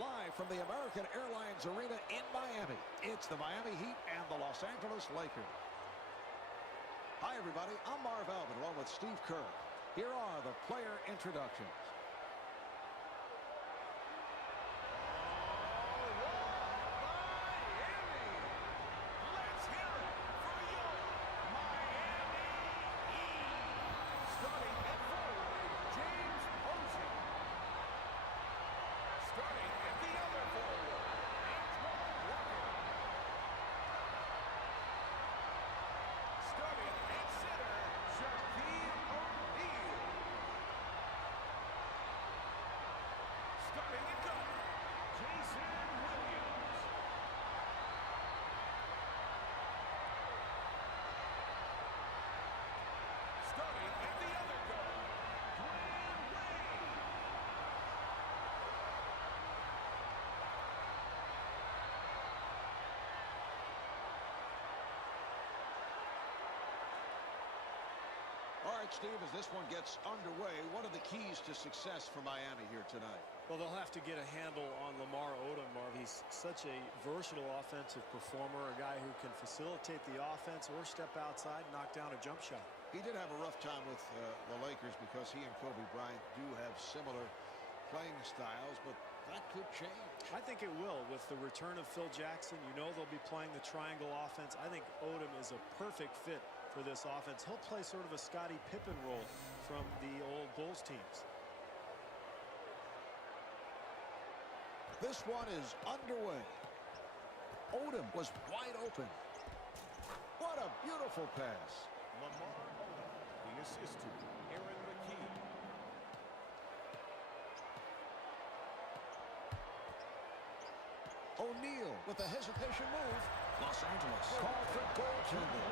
live from the American Airlines Arena in Miami. It's the Miami Heat and the Los Angeles Lakers. Hi, everybody. I'm Marv Albin, along with Steve Kerr. Here are the player introductions. All right, Steve, as this one gets underway, what are the keys to success for Miami here tonight? Well, they'll have to get a handle on Lamar Odom, Marv. He's such a versatile offensive performer, a guy who can facilitate the offense or step outside and knock down a jump shot. He did have a rough time with the Lakers because he and Kobe Bryant do have similar playing styles, but that could change. I think it will. With the return of Phil Jackson, you know they'll be playing the triangle offense. I think Odom is a perfect fit for this offense. He'll play sort of a Scottie Pippen role from the old Bulls teams. This one is underway. Odom was wide open. What a beautiful pass. Lamar Odom, the assist to Aaron McKee. O'Neal with a hesitation move. Los Angeles called for goaltending.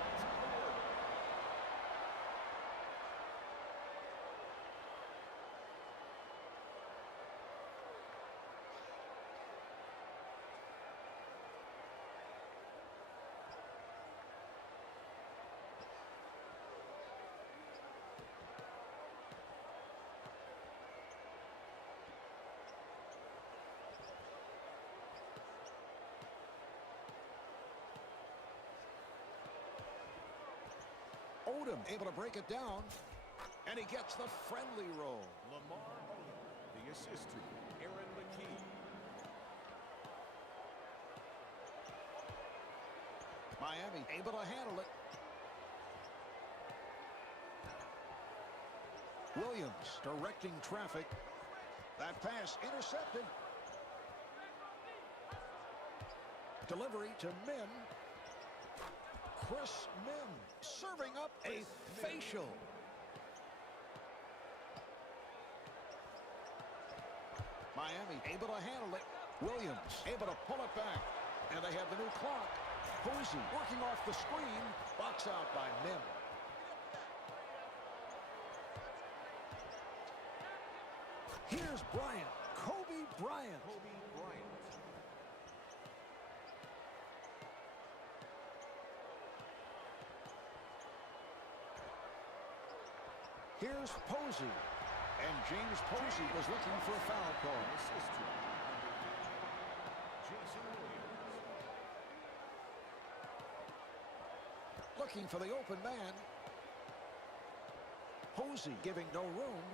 Odom able to break it down, and he gets the friendly roll. Lamar Odom, the assist to Aaron McKee. Miami able to handle it. Williams directing traffic. That pass intercepted. Delivery to Min. Chris Min serving up a facial. Miami able to handle it. Williams able to pull it back. And they have the new clock. Posey working off the screen. Box out by Min. Here's Bryant. Kobe Bryant. Kobe Bryant. Here's Posey. And James Posey was looking for a foul call. Assist to Jason Williams. Looking for the open man. Posey giving no room.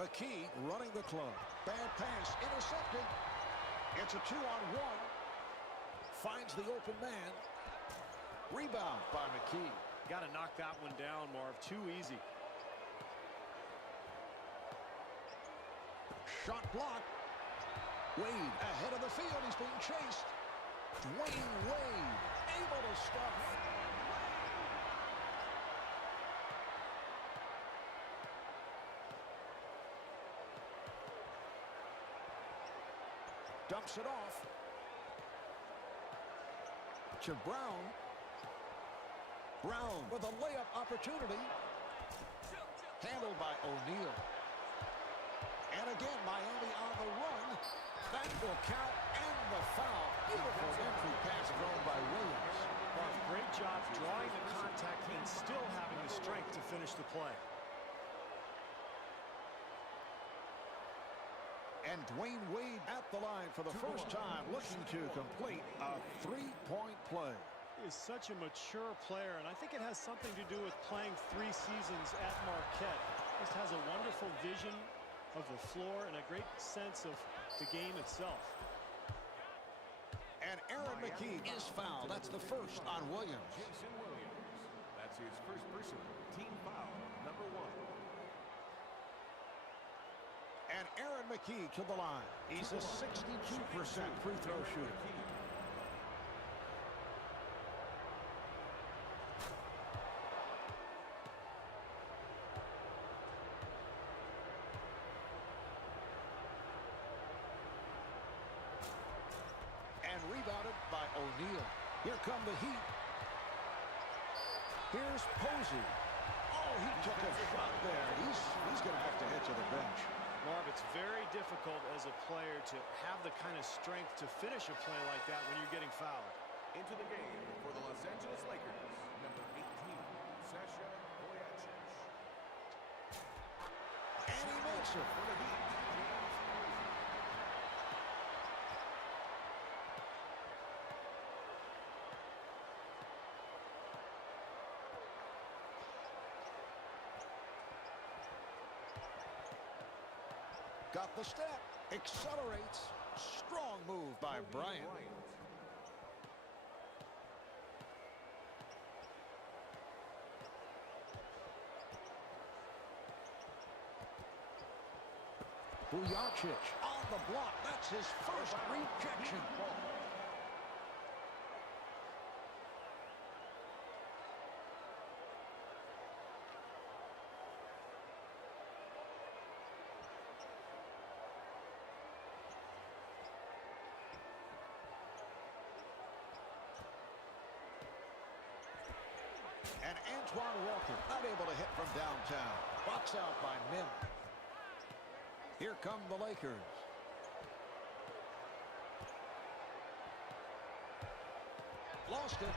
McKee running the club. Bad pass intercepted. It's a 2-on-1. Finds the open man. Rebound by McKee. Got to knock that one down, Marv. Too easy. Shot blocked. Wade ahead of the field. He's being chased. Dwayne Wade able to stop. Dumps it off to Brown. Brown with a layup opportunity. Handled by O'Neal. And again, Miami on the run. That will count, and the foul. Beautiful entry pass thrown by Williams. Great job drawing the contact and still having the strength to finish the play. And Dwayne Wade at the line for the first time, looking to complete a three-point play. He is such a mature player, and I think it has something to do with playing 3 seasons at Marquette. Just has a wonderful vision of the floor and a great sense of the game itself. And Aaron McKie is fouled. That's the first on Williams. Jason Williams. That's his first personal team foul, number 1. And Aaron McKie to the line. He's a 62% free throw shooter. And rebounded by O'Neal. Here come the Heat. Here's Posey. Oh, he took a shot there. He's going to have to head to the bench. Marv, it's very difficult as a player to have the kind of strength to finish a play like that when you're getting fouled. Into the game for the Los Angeles Lakers, number 18, Sasha Bojacic. And he makes it. For the Heat, James Posey. Got the step. Accelerates. Strong move by Bryant. Vujacic on the block. That's his first rejection. And Antoine Walker not able to hit from downtown. Box out by Mim. Here come the Lakers. Lost it.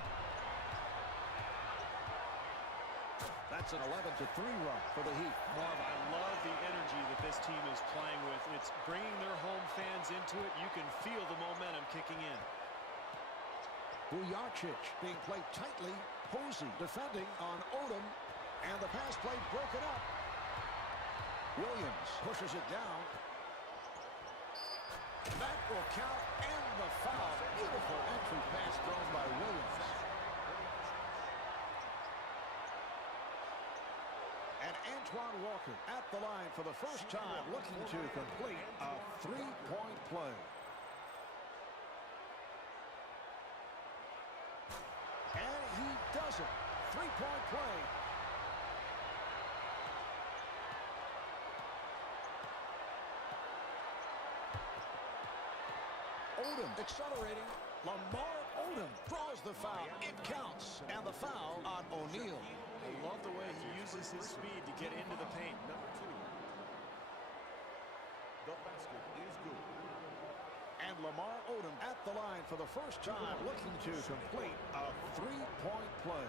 That's an 11-3 run for the Heat. Marv, I love the energy that this team is playing with. It's bringing their home fans into it. You can feel the momentum kicking in. Vujacic being played tightly. Posey defending on Odom. And the pass play broken up. Williams pushes it down. That will count, and the foul. Beautiful entry pass thrown by Williams. And Antoine Walker at the line for the first time, looking to complete a three-point play. And he does it. Three-point play. Odom accelerating. Lamar Odom draws the foul. It counts. And the foul on O'Neal. I love the way he uses his speed to get into the paint. Number 2. The basket is good. And Lamar Odom at the line for the first time, looking to complete a three-point play.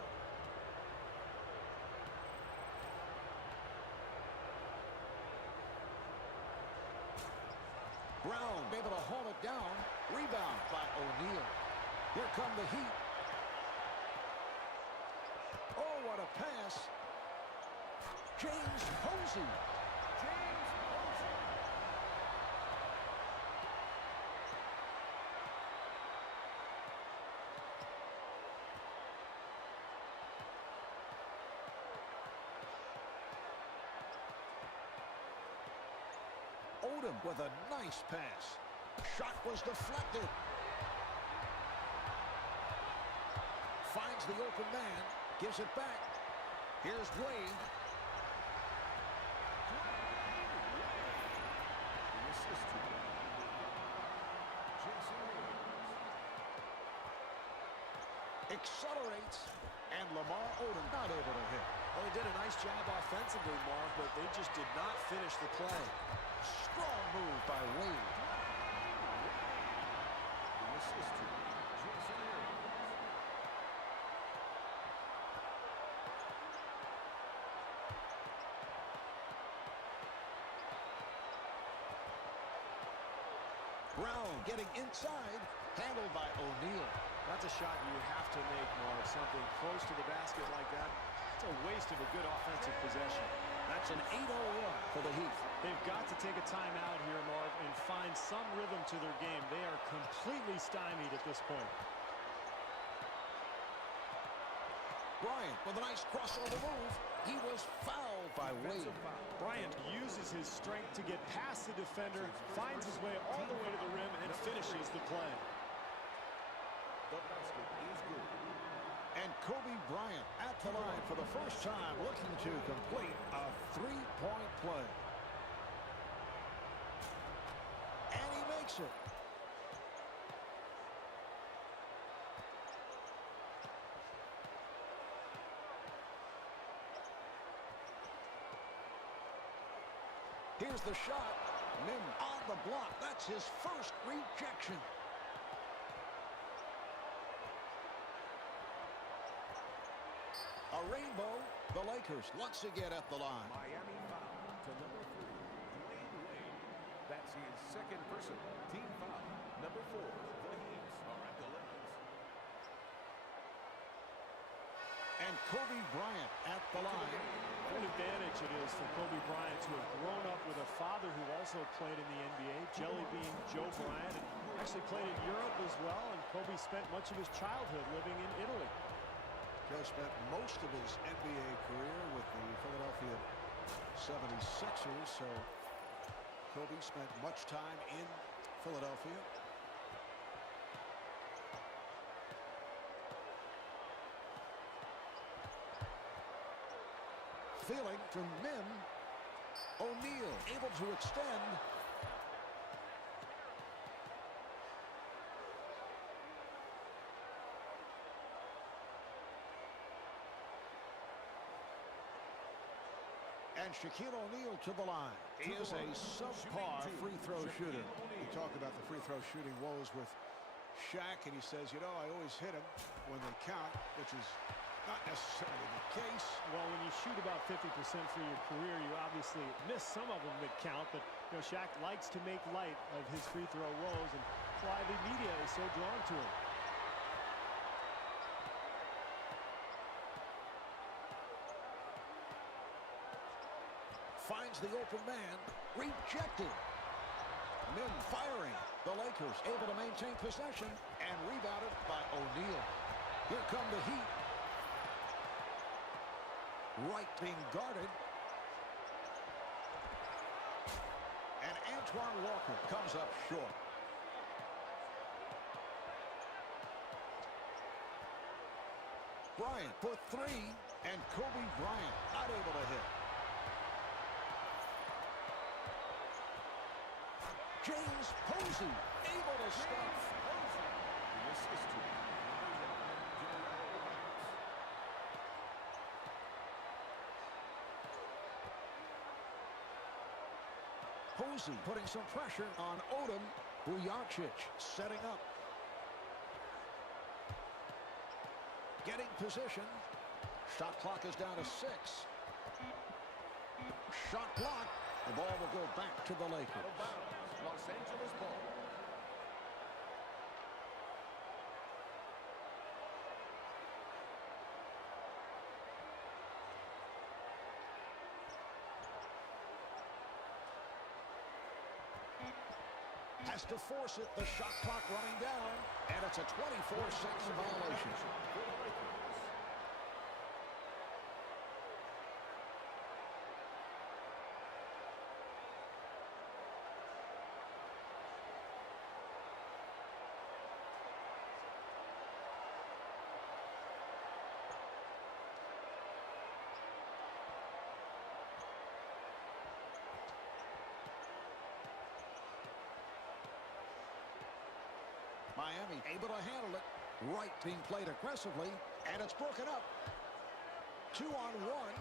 Brown able to haul it down. Rebound by O'Neal. Here come the Heat. Oh, what a pass. James Posey. James Posey. Odom with a nice pass. Shot was deflected. Finds the open man. Gives it back. Here's Wade. The assist to Jason Williams. Accelerates. And Lamar Odom not able to hit. Well, they did a nice job offensively, Marv, but they just did not finish the play. Strong move by Wade. The assist to Jason Williams. Brown getting inside. Handled by O'Neal. That's a shot you have to make, Marv. Something close to the basket like that. It's a waste of a good offensive possession. That's an 8-0 run for the Heat. They've got to take a timeout here, Marv, and find some rhythm to their game. They are completely stymied at this point. Bryant with a nice crossover move. He was fouled by Wade. Bryant uses his strength to get past the defender, finds his way all the way to the rim, and finishes the play. The basket is good. And Kobe Bryant at the line for the first time, looking to complete a three-point play. And he makes it. Here's the shot. Mim on the block. That's his first rejection. A rainbow. The Lakers once again at the line. Miami foul to number 3, Dwayne Wade. That's his second personal team foul. Number 4, the Heat are at the line. And Kobe Bryant at the line. What an advantage it is for Kobe Bryant to have grown up with a father who also played in the NBA, Jelly Bean Joe Bryant, and actually played in Europe as well, and Kobe spent much of his childhood living in Italy. Joe spent most of his NBA career with the Philadelphia 76ers, so Kobe spent much time in Philadelphia. Feeling from Mim. O'Neal able to extend. And Shaquille O'Neal to the line. He is a subpar free throw shooter. We talk about the free throw shooting woes with Shaq, and he says, you know, I always hit him when they count, which is not necessarily the case. Well, when you shoot about 50% for your career, you obviously miss some of them that count, but you know, Shaq likes to make light of his free throw woes, and that's why the media is so drawn to him. Finds the open man. Rejected. Mim firing. The Lakers able to maintain possession and rebounded by O'Neal. Here come the Heat. Wright being guarded. And Antoine Walker comes up short. Bryant for three, and Kobe Bryant not able to hit. James Posey able to stuff. The assist to Posey putting some pressure on Odom. Vujacic setting up. Getting position. Shot clock is down to 6. Shot blocked. The ball will go back to the Lakers. out of bounds. Los Angeles ball. Has to force it. The shot clock running down. And it's a 24-second violation. For the Lakers. Miami able to handle it. Wright being played aggressively, and it's broken up. 2-on-1.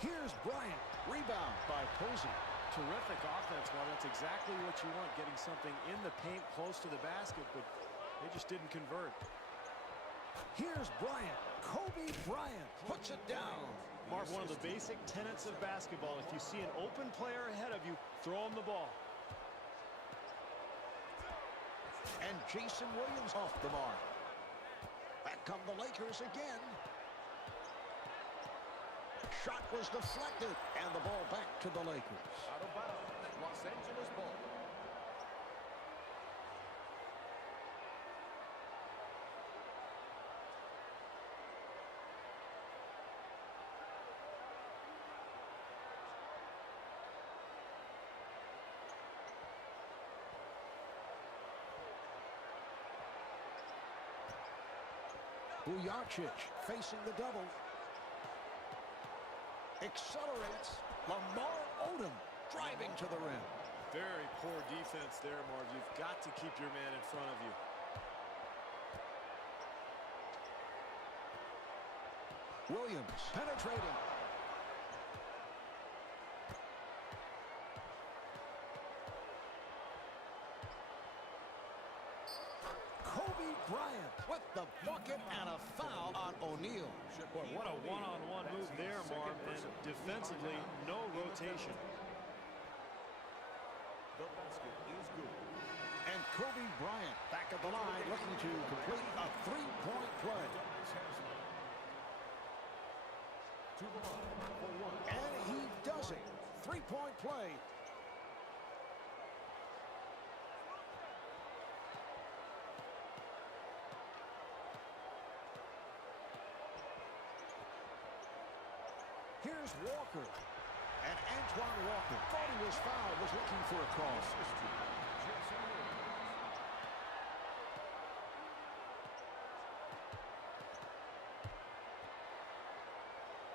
Here's Bryant. Rebound by Posey. Terrific offense, Mark. That's exactly what you want, getting something in the paint close to the basket, but they just didn't convert. Here's Bryant. Kobe Bryant puts it down. Mark, one of the basic tenets of basketball, if you see an open player ahead of you, throw him the ball. And Jason Williams off the mark. Back come the Lakers again. Shot was deflected, and the ball back to the Lakers. Out of bounds. Los Angeles ball. Vujacic facing the double. Accelerates. Lamar Odom driving to the rim. Very poor defense there, Marv. You've got to keep your man in front of you. Williams penetrating. Kobe Bryant with the bucket and a foul on O'Neal. Boy, what a one-on-one move there, Marv. And defensively, no rotation. The basket is good. And Kobe Bryant back at the line looking to complete a three-point play. To the line for one. And he does it. Three-point play. Here's Walker. And Antoine Walker thought he was fouled, was looking for a call. Jason Williams.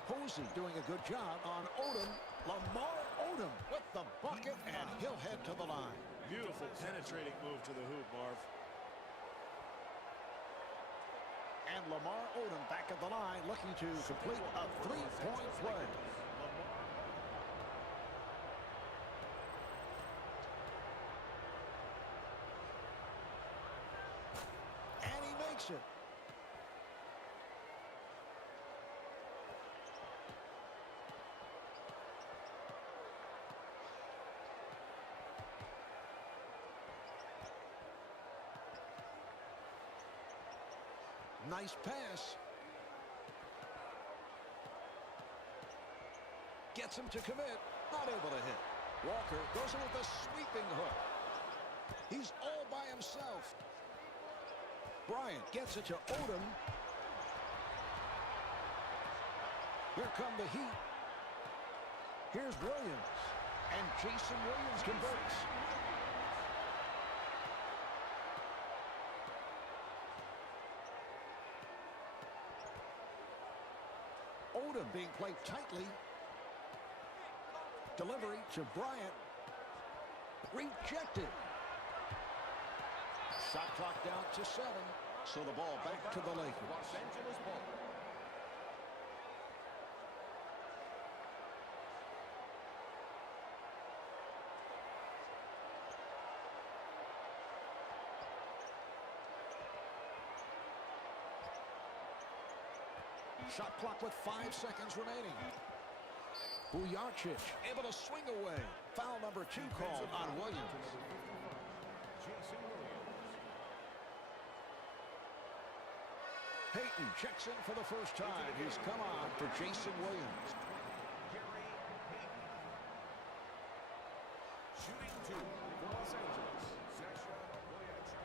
Posey doing a good job on Odom. Lamar Odom with the bucket, and he'll head to the line. Beautiful penetrating move to the hoop, Marv. And Lamar Odom back at the line looking to complete a three-point play. And he makes it. Nice pass. Gets him to commit. Not able to hit. Walker goes in with a sweeping hook. He's all by himself. Bryant gets it to Odom. Here come the Heat. Here's Williams. And Jason Williams converts. Odom being played tightly. Delivery to Bryant. Rejected. Shot clock down to 7. So the ball back to the Lakers. Los Angeles ball. Shot clock with 5 seconds remaining. Vujacic able to swing away. Foul number 2 called on Williams. Jason Williams. Payton checks in for the first time. He's come on for Jason Williams. Gary Payton. Shooting 2 for Los Angeles. Sasha Vujacic.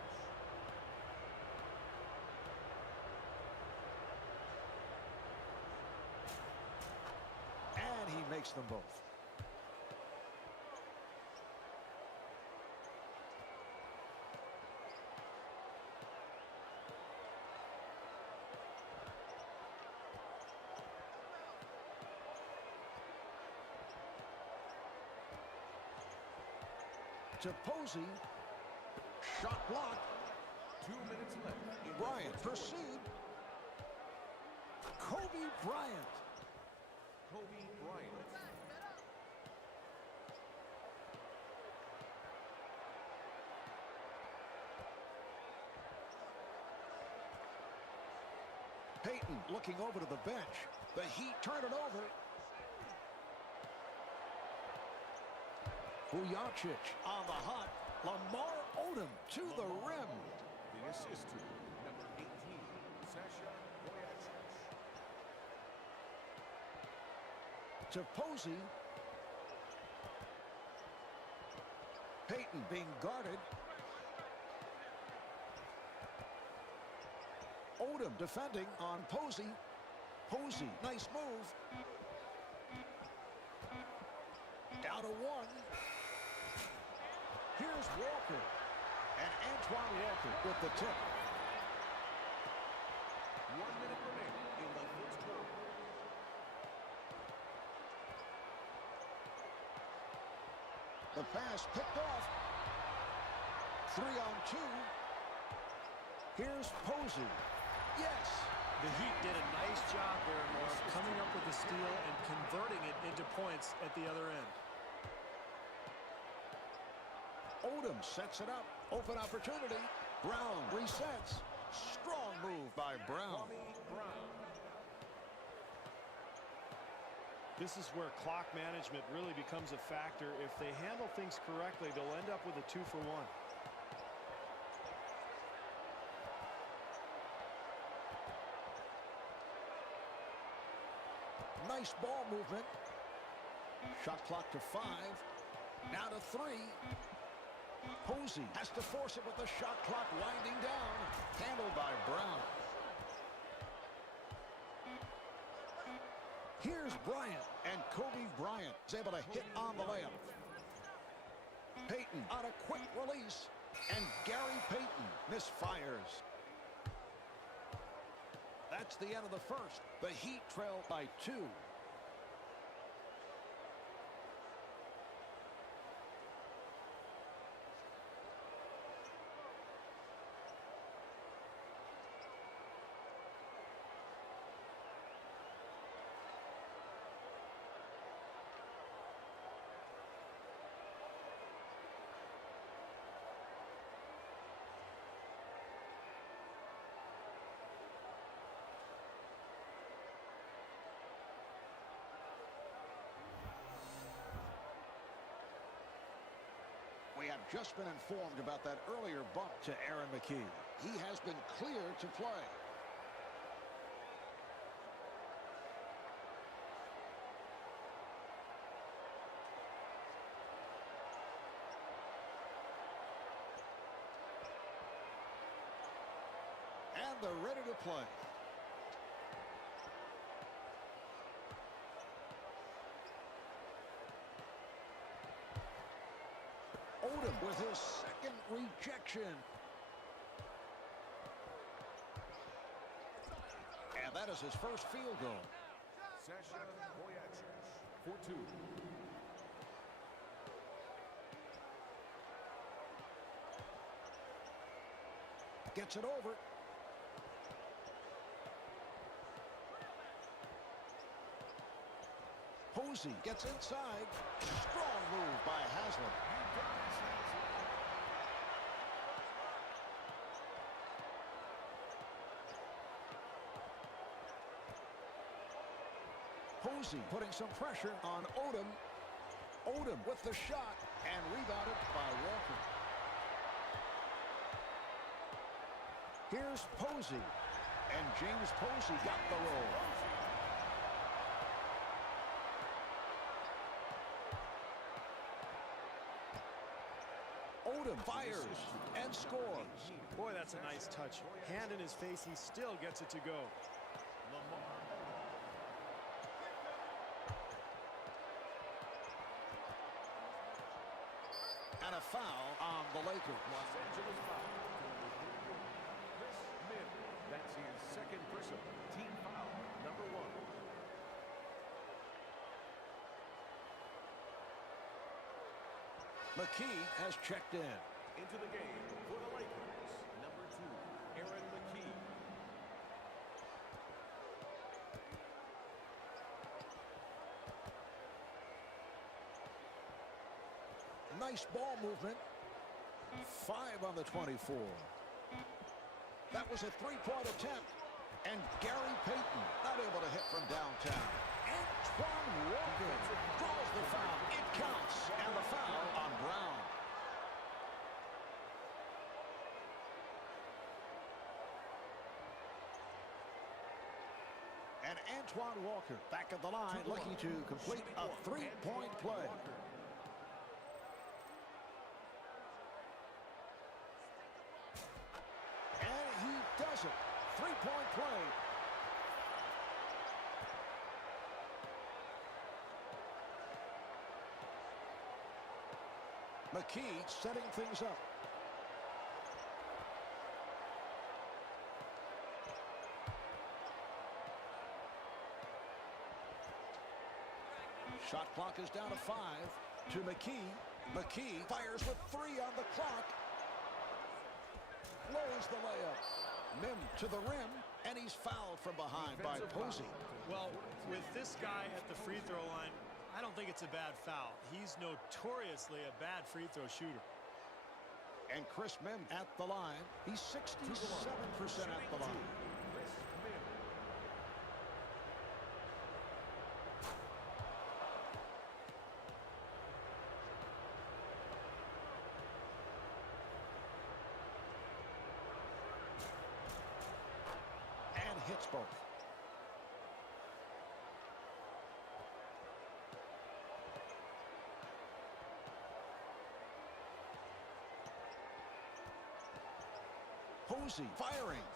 And he makes them both. To Posey. Shot blocked. 2 minutes left. in the Bryant first quarter. pursued. Kobe Bryant. Kobe Bryant. Payton looking over to the bench. The Heat turn it over. Vujacic on the hot. Lamar Odom to the rim. the assist to number 18, Sasha Bojacic. To Posey. Payton being guarded. Odom defending on Posey. Posey, nice move. Down to one. Here's Walker. And Antoine Walker with the tip. 1 minute remaining in the first quarter. The pass picked off. 3-on-2. Here's Posey. Yes. The Heat did a nice job there, Mark, coming up with the steal and converting it into points at the other end. Odom sets it up. Open opportunity. Brown resets. Strong move by Brown. This is where clock management really becomes a factor. If they handle things correctly, they'll end up with a 2-for-1. Nice ball movement. Shot clock to 5. Now to 3. Posey has to force it with the shot clock winding down. Handled by Brown. Here's Bryant, and Kobe Bryant is able to hit on the layup. Payton on a quick release, and Gary Payton misfires. That's the end of the first. The Heat trail by 2. We have just been informed about that earlier bump to Aaron McKie. He has been cleared to play. And they're ready to play. Odom with his second rejection. And that is his first field goal. Sasha Bojacic for 2. Gets it over. Posey gets inside. Strong move by Haslem. Posey putting some pressure on Odom. Odom with the shot and rebounded by Walker. Here's Posey. And James Posey got the roll. Odom fires and scores. Boy, that's a nice touch. Hand in his face, he still gets it to go. And a foul on the Lakers. Los Angeles foul. Chris Mihm. That's his second personal. Team foul number 1. McKie has checked in. Into the game for the Lakers, number 2, Aaron McKie. Nice ball movement. 5 on the 24. That was a three-point attempt. And Gary Payton not able to hit from downtown. Antoine Walker draws the foul. It counts. And the foul on Brown. And Antoine Walker back at the line looking to complete a three-point play. And he does it. Three-point play. McKee setting things up. Shot clock is down to 5. To McKee. McKee fires with 3 on the clock. Blows the layup. Mim to the rim, and he's fouled from behind by Posey. Well, with this guy at the free throw line, I don't think it's a bad foul. He's notoriously a bad free throw shooter. And Chris Mim at the line. He's 67% at the line. And hits both. Posey firing.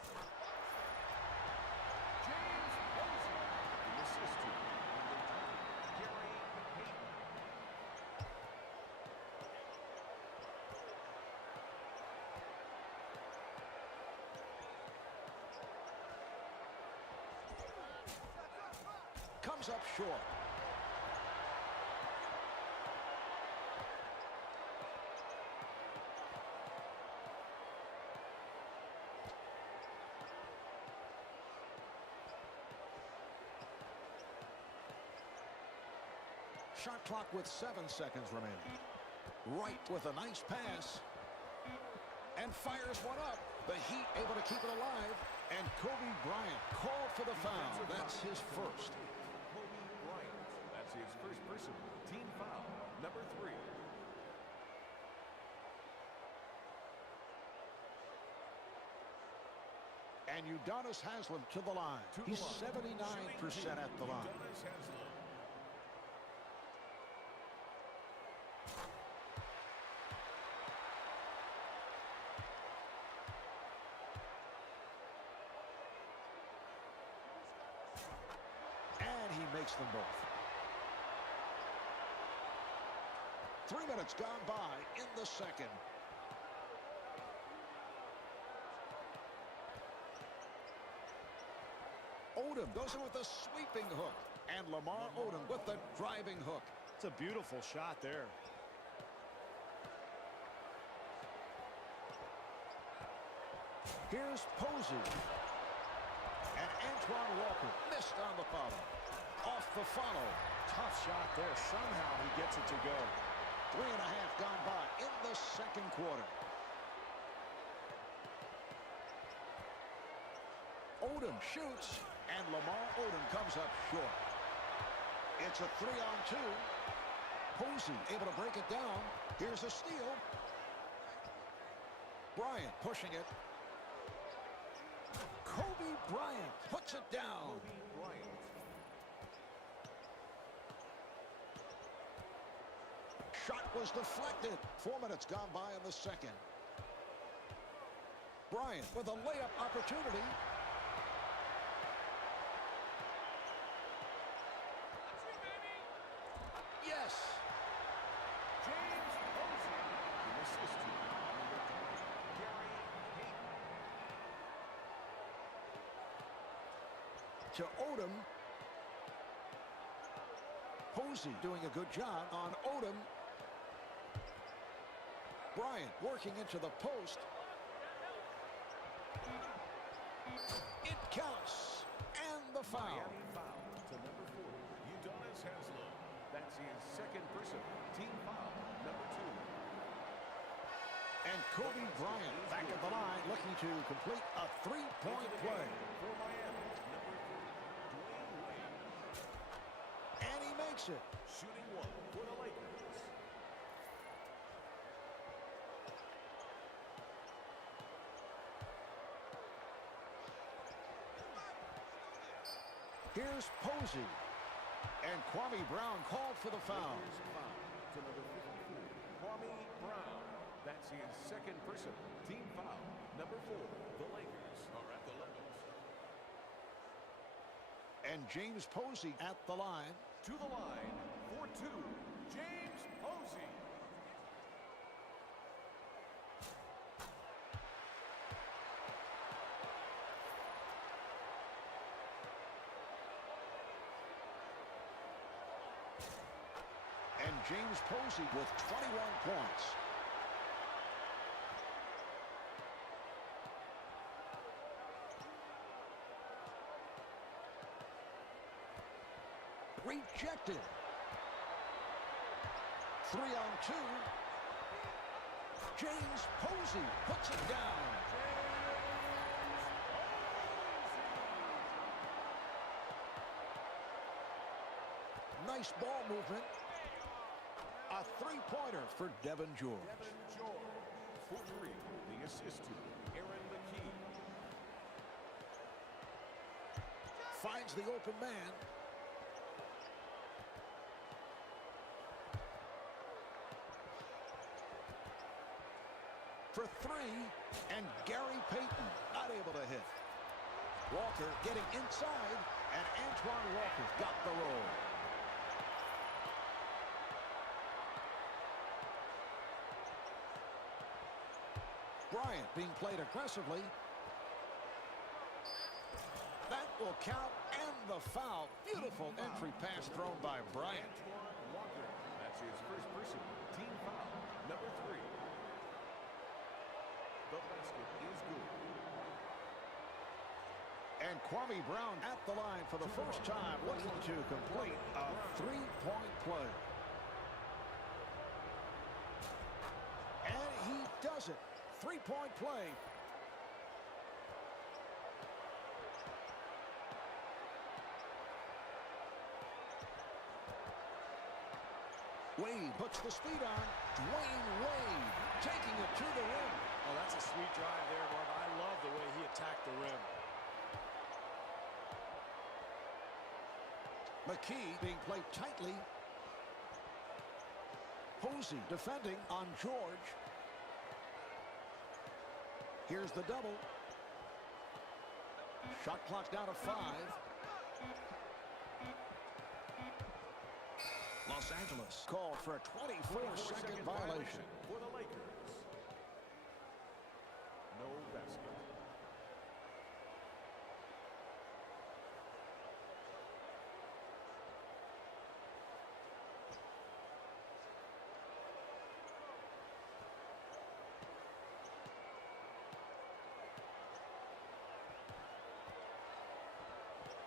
James Posey. The assistant. Gary Payton. Comes up short. Shot clock with 7 seconds remaining. Right with a nice pass. And fires one up. The Heat able to keep it alive. And Kobe Bryant called for the foul. That's his first. Kobe Bryant. That's his first personal. Team foul. Number 3. And Udonis Haslem to the line. He's 79% at the line. Udonis Haslem. And he makes them both. 3 minutes gone by in the second. Odom goes in with a sweeping hook. And Lamar Odom with the driving hook. It's a beautiful shot there. Here's Posey. And Antoine Walker missed on the follow. Off the follow. Tough shot there. Somehow he gets it to go. 3.5 gone by in the second quarter. Odom shoots, and Lamar Odom comes up short. It's a 3-on-2. Posey able to break it down. Here's a steal. Bryant pushing it. Kobe Bryant puts it down. Kobe Bryant. Shot was deflected. 4 minutes gone by in the second. Bryant with a layup opportunity. Yes. James Posey. The assistant. Number 20. Gary Payton. To Odom. Posey doing a good job on Odom. Bryant working into the post. It counts. And the foul. Miami foul to number 4. Udonis Haslem. That's his second personal. Team foul. Number 2. And Kobe Bryant back at the line looking to complete a three-point play. For Miami, number 3. Dwayne Wade. And he makes it. Shooting 1 for the Lakers. Here's Posey. And Kwame Brown called for the foul. Lakers foul to number 54, Kwame Brown. That's his second personal. Team foul. Number 4, the Lakers are at the logos. And James Posey at the line. To the line for 2, James Posey. And James Posey with 21 points. Rejected. 3 on 2. James Posey puts it down. Nice ball movement. A three-pointer for Devin George. Devin George for 3. The assist to Aaron McKee. Finds the open man. For 3, and Gary Payton not able to hit. Walker getting inside, and Antoine Walker got the roll. Bryant being played aggressively. That will count, and the foul. Beautiful entry pass thrown by Bryant. Antoine Walker. That's his first personal. Team foul. Number 3. The basket is good. And Kwame Brown at the line for the first time, looking to complete a three-point play. And he does it. Three-point play. Wade puts the speed on. Dwayne Wade taking it to the rim. Oh, that's a sweet drive there, Marv. I love the way he attacked the rim. McKee being played tightly. Posey defending on George. Here's the double. Shot clock down to 5. Los Angeles called for a 24-second violation. For the Lakers. No basket.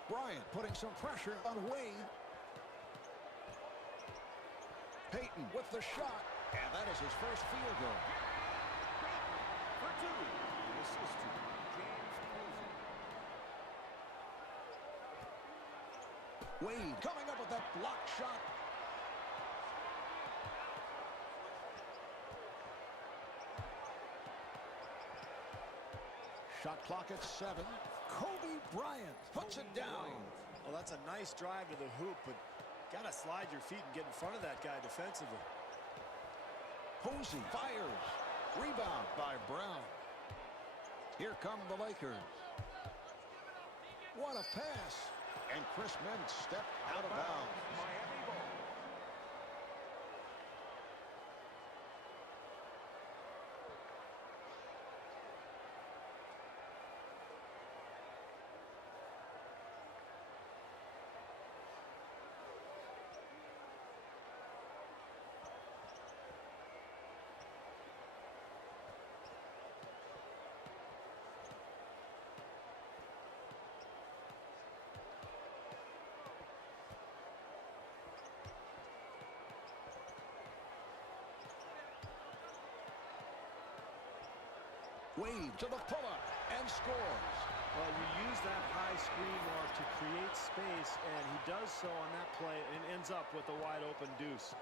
Bryant putting some pressure on Wade. Payton with the shot, and that is his first field goal. For 2. The assist to James Posey. Wade coming up with that block shot. Shot clock at 7. Kobe Bryant puts it down. Well, that's a nice drive to the hoop, but got to slide your feet and get in front of that guy defensively. Posey fires. Rebound by Brown. Here come the Lakers. What a pass. And Chris Mims stepped out of bounds. Miami ball. Wade to the pull-up and scores. Well, you use that high screen, Mark, to create space, and he does so on that play and ends up with a wide-open deuce.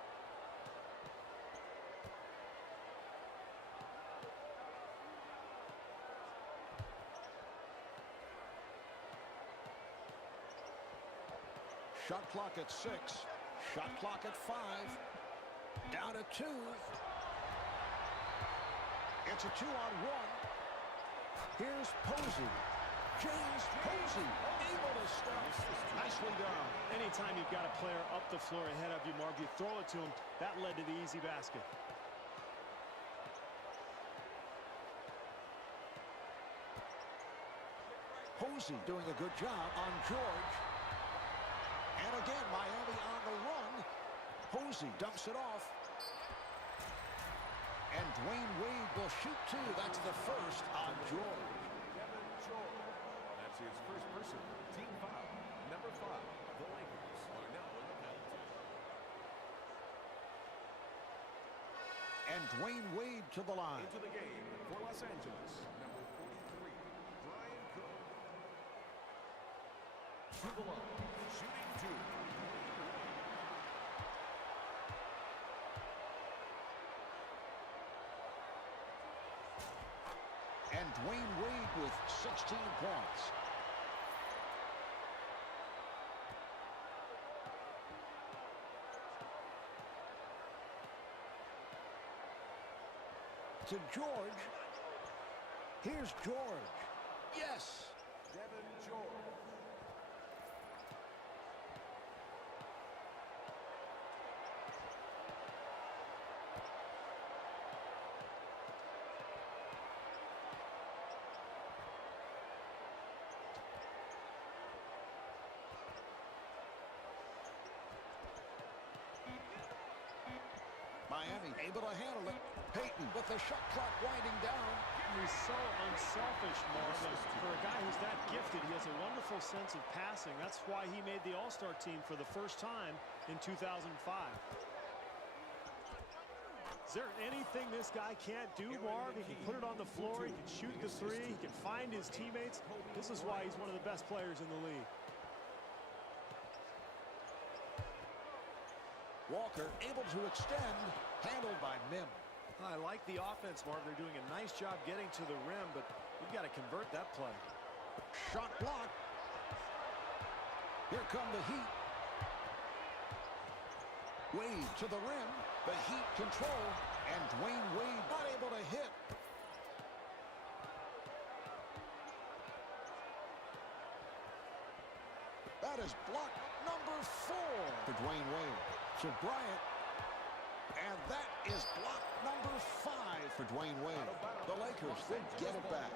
Shot clock at 6. Shot clock at 5. Down to 2. It's a 2-on-1. Here's Posey. James Posey able to stop. Nicely done. Anytime you've got a player up the floor ahead of you, Mark, you throw it to him. That led to the easy basket. Posey doing a good job on George. And again, Miami on the run. Posey dumps it off. And Dwayne Wade will shoot 2. That's the first on George. Devin George. That's his first personal. Team foul. Number 5. The Lakers are now in the penalty. And Dwayne Wade to the line. Into the game for Los Angeles. Number 43. Brian Cook. To the line. Shooting 2. And Dwayne Wade with 16 points. To George. Here's George. Yes. Devin George. Miami able to handle it. Peyton with the shot clock winding down. He's so unselfish, Marvin. For a guy who's that gifted, he has a wonderful sense of passing. That's why he made the All-Star team for the first time in 2005. Is there anything this guy can't do, Marv? He can put it on the floor, he can shoot the 3, he can find his teammates. This is why he's one of the best players in the league. Walker able to extend, handled by Mim. I like the offense, Marv. They're doing a nice job getting to the rim, but you've got to convert that play. Shot block. Here come the Heat. Wade to the rim. The Heat control, and Dwayne Wade not able to hit. That is block number 4 for Dwayne Wade. To Bryant. And that is block number 5 for Dwayne Wade. The Lakers will get it back.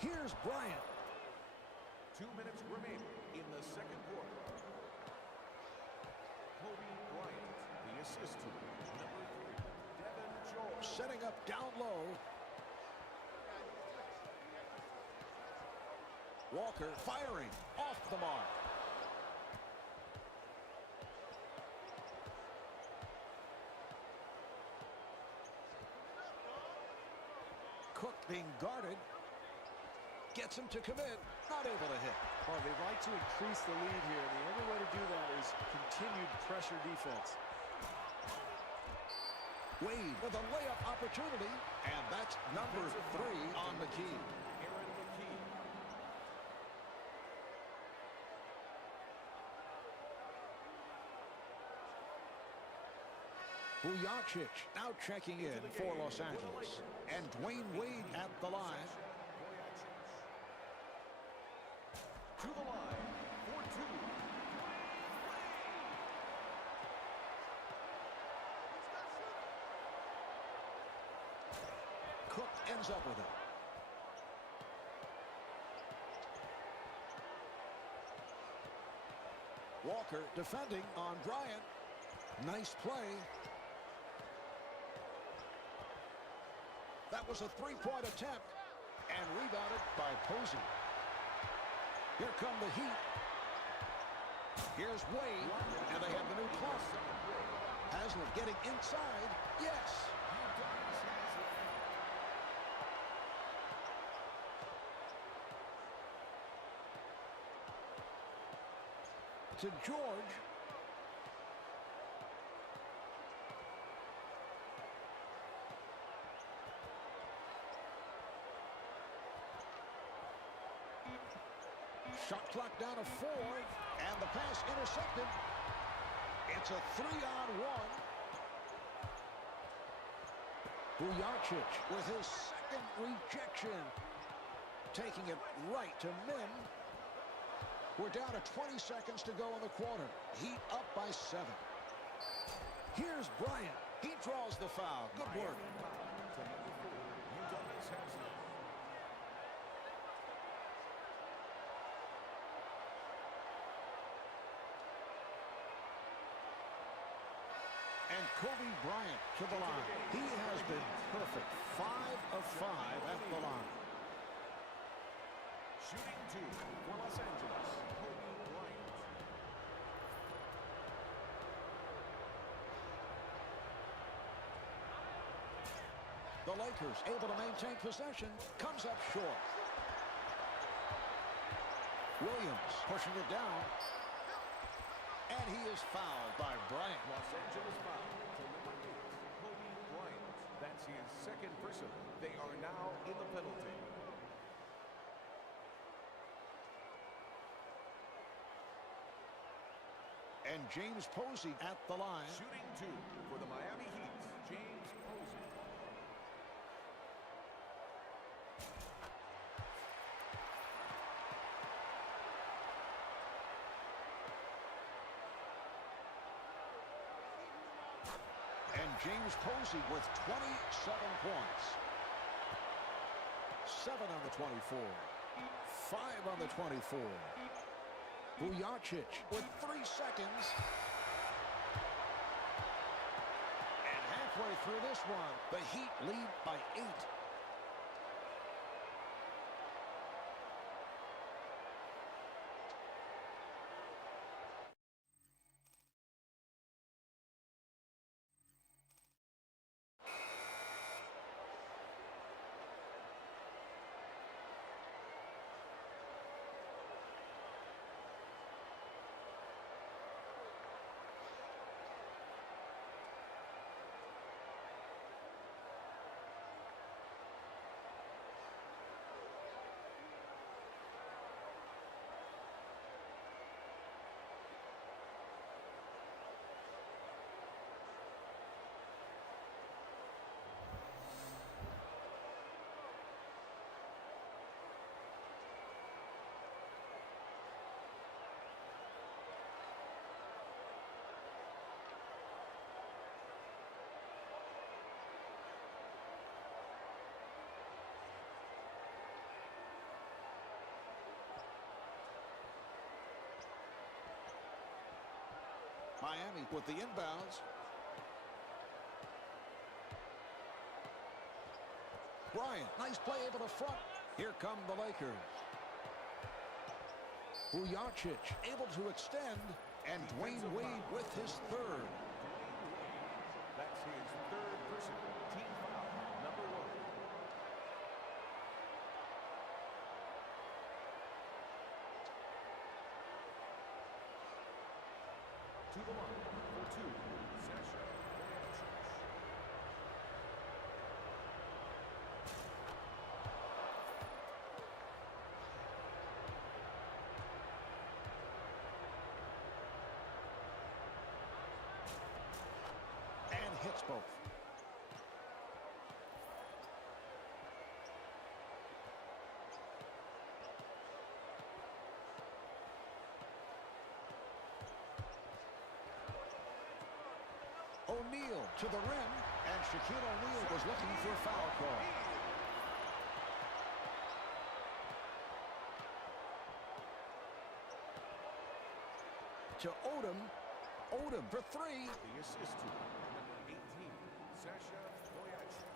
Here's Bryant. 2 minutes remaining in the second quarter. Kobe Bryant, the assist to number 3, Devin George. Setting up down low. Walker firing off the mark. Cook being guarded. Gets him to commit. Not able to hit. Well, they'd like to increase the lead here, and the only way to do that is continued pressure defense. Wade with a layup opportunity, and that's number 3 on McKee. Aaron McKee. Vujacic now checking in for Los Angeles. And Dwayne Wade at the line. To the line for 2. Cook ends up with it. Walker defending on Bryant. Nice play. That was a three-point attempt and rebounded by Posey. Here come the Heat. Here's Wade, and they have the new clock. Haslett getting inside. Yes. to George. Shot clock down to 4, and the pass intercepted. It's a 3-on-1. Vujacic with his second rejection, taking it right to Mim. We're down to 20 seconds to go in the quarter. Heat up by 7. Here's Bryant. He draws the foul. Good work. To number 4, Udonis Haslem. And Kobe Bryant to the line. He has been perfect. 5 of 5 at the line. Shooting 2 for Los Angeles, Kobe Bryant. The Lakers able to maintain possession. Comes up short. Williams pushing it down. And he is fouled by Bryant. Los Angeles foul to number 8, Kobe Bryant. That's his second personal. They are now in the penalty. And James Posey at the line. Shooting 2 for the Miami Heat, James Posey. And James Posey with 27 points. 7 on the 24. 5 on the 24. Vujacic with 3 seconds. And halfway through this one, the Heat lead by 8. Miami with the inbounds. Bryant, nice play able to front. Here come the Lakers. Vujacic able to extend, and Dwayne Wade with his third. That's his third personal. Team foul, number 1. To the line for 2, Sasha Vujacic. And hits both. O'Neal to the rim, and Shaquille O'Neal was looking for a foul call. To Odom. Odom for 3. The assist to number 18, Sasha Vujacic.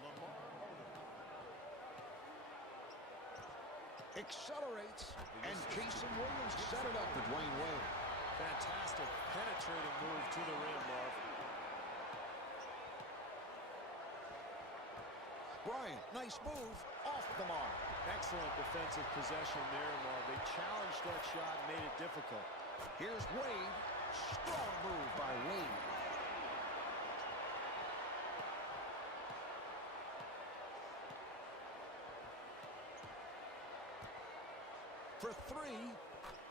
Lamar Odom. Accelerates, and Jason Williams set it up for Dwayne Wade. Fantastic penetrating move to the rim, Marv. Bryant, nice move, off the mark. Excellent defensive possession there, Marv. They challenged that shot and made it difficult. Here's Wade. Strong move by Wade. For three,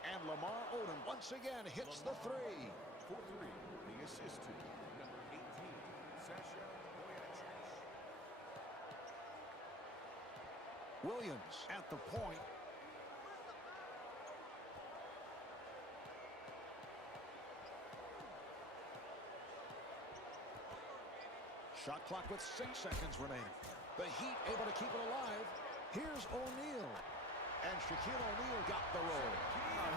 and Lamar Odom once again hits the three. For three, the assist to number 18, Sasha Boyacic. Williams at the point. Shot clock with 6 seconds remaining. The Heat able to keep it alive. Here's O'Neal. And Shaquille O'Neal got the roll.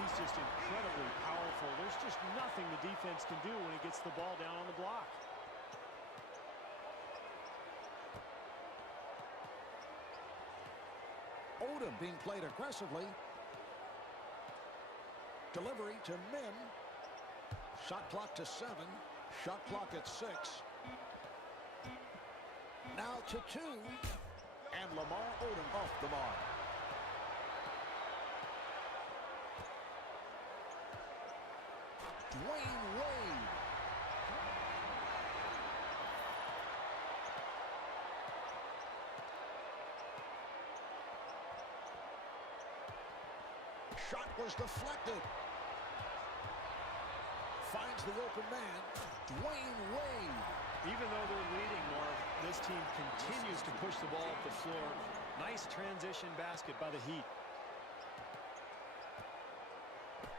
He's just incredibly powerful. There's just nothing the defense can do when he gets the ball down on the block. Odom being played aggressively. Delivery to Min. Shot clock to 7. Shot clock at 6. Now to 2. And Lamar Odom off the mark. Dwayne Wade. Shot was deflected. Finds the open man, Dwayne Wade. Even though they're leading, Marv, this team continues to push the ball up the floor. Nice transition basket by the Heat.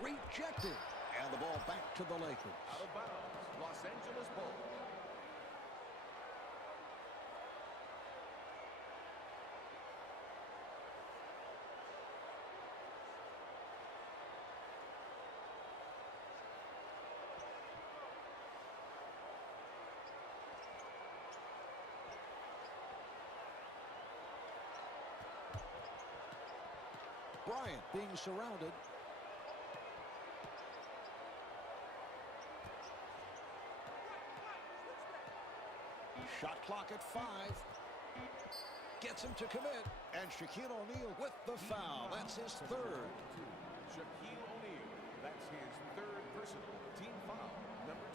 Rejected. And the ball back to the Lakers. Out of bounds, Los Angeles ball. Bryant being surrounded. Shot clock at 5. Gets him to commit. And Shaquille O'Neal with the foul. That's his third. Shaquille O'Neal. That's his third personal team foul. Number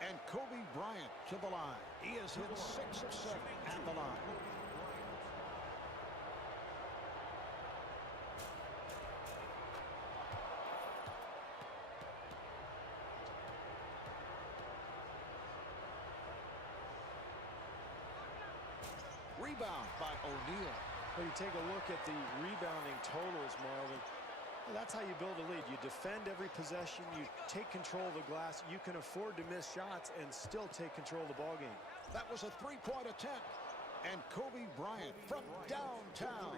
2. And Kobe Bryant to the line. He has hit 6 of 7 at the line. Rebound by O'Neal. Well, you take a look at the rebounding totals, Marvin. That's how you build a lead. You defend every possession. You take control of the glass. You can afford to miss shots and still take control of the ball game. That was a three-point attempt. And Kobe Bryant from downtown.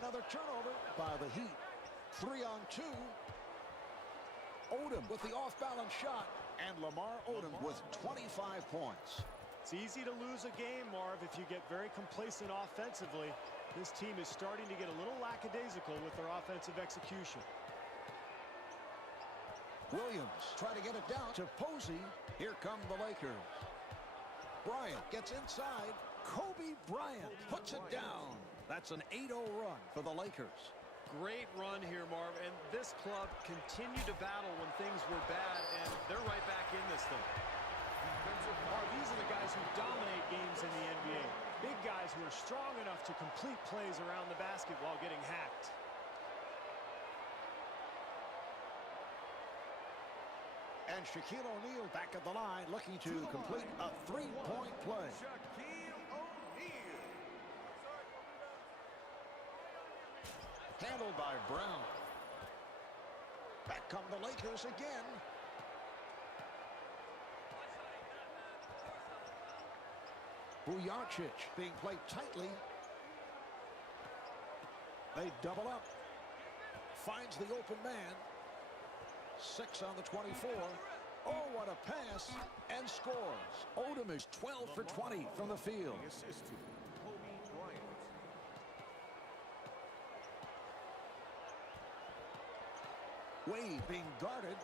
Another turnover by the Heat. 3 on 2. Odom with the off-balance shot. And Lamar Odom with 25 points. It's easy to lose a game, Marv, if you get very complacent offensively. This team is starting to get a little lackadaisical with their offensive execution. Williams trying to get it down to Posey. Here come the Lakers. Bryant gets inside. Kobe Bryant puts it down. That's an 8-0 run for the Lakers. Great run here, Marv, and this club continued to battle when things were bad, and they're right back in this thing. Marv, these are the guys who dominate games in the NBA. Big guys who are strong enough to complete plays around the basket while getting hacked. And Shaquille O'Neal back at the line looking to complete a three-point play. Shaquille O'Neal. Handled by Brown. Back come the Lakers again. Bojacic being played tightly. They double up. Finds the open man. 6 on the 24. Oh, what a pass. And scores. Odom is 12 for 20 from the field. The assist to Kobe Bryant. Wade being guarded.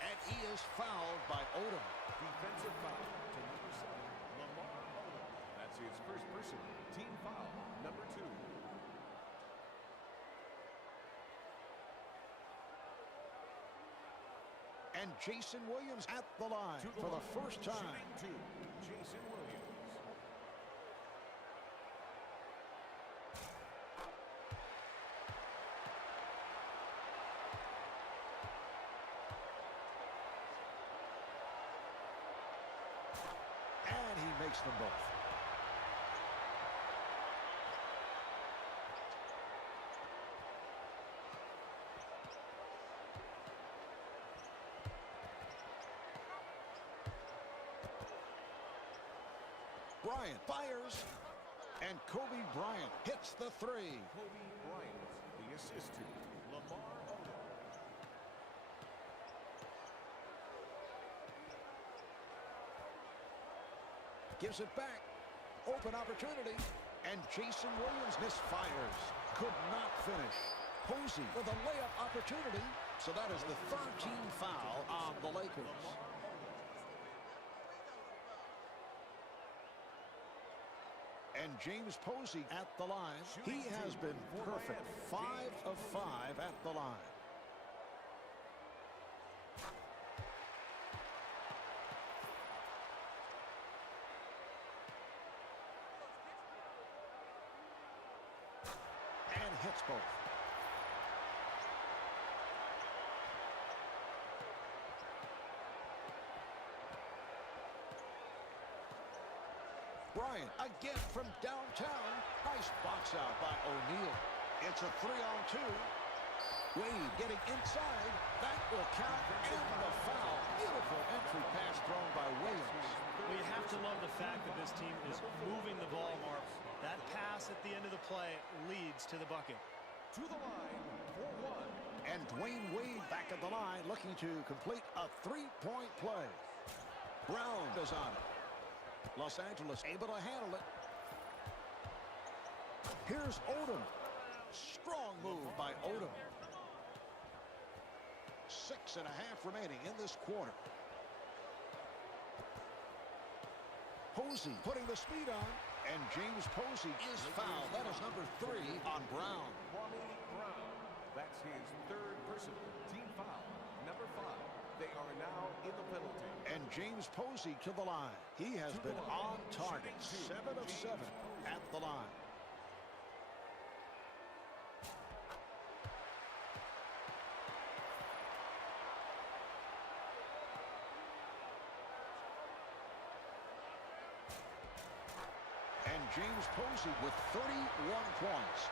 And he is fouled by Odom. Defensive foul to number 7, Lamar Odom. That's his first personal. Team foul, number 2. And Jason Williams at the line for the first time. Shooting 2, Jason Williams. And he makes them both. Bryant fires, and Kobe Bryant hits the three. Kobe Bryant, the assist to Lamar Odom. Gives it back. Open opportunity. And Jason Williams misfires. Could not finish. Posey with a layup opportunity. So that is the 13th foul on the Lakers. And James Posey at the line. He has been perfect. 5 of 5 at the line. And hits both. Bryant again from downtown. Nice box out by O'Neal. It's a 3-on-2. Wade getting inside. That will count. And the foul. Beautiful entry pass thrown by Williams. Well, you have to love the fact that this team is moving the ball, Mark. That pass at the end of the play leads to the bucket. To the line for 1. And Dwayne Wade back at the line looking to complete a 3-point play. Brown goes on it. Los Angeles able to handle it. Here's Odom. Strong move by Odom. 6.5 remaining in this quarter. Posey putting the speed on. And James Posey is fouled. That is number 3 on Brown. Kwame Brown. That's his 3rd personal. Team foul, number 5. They are now in the penalty. And James Posey to the line. He has been on target. 7 of 7 at the line. And James Posey with 31 points.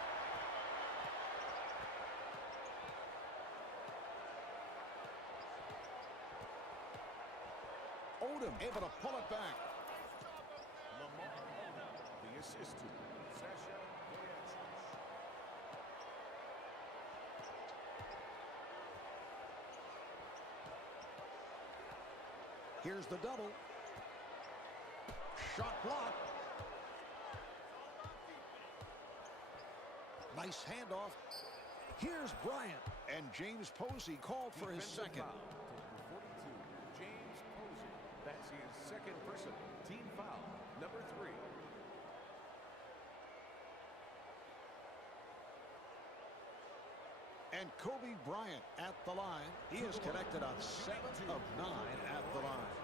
Odom able to pull it back. Lamar Odom, the assist to Sasha Vojacic. Here's the double. Shot block. Nice handoff. Here's Bryant. And James Posey called for his second. Foul to number 42, James Posey. That's his 2nd personal. Team foul, number 3. And Kobe Bryant at the line. He is connected on 7 of 9 at the line.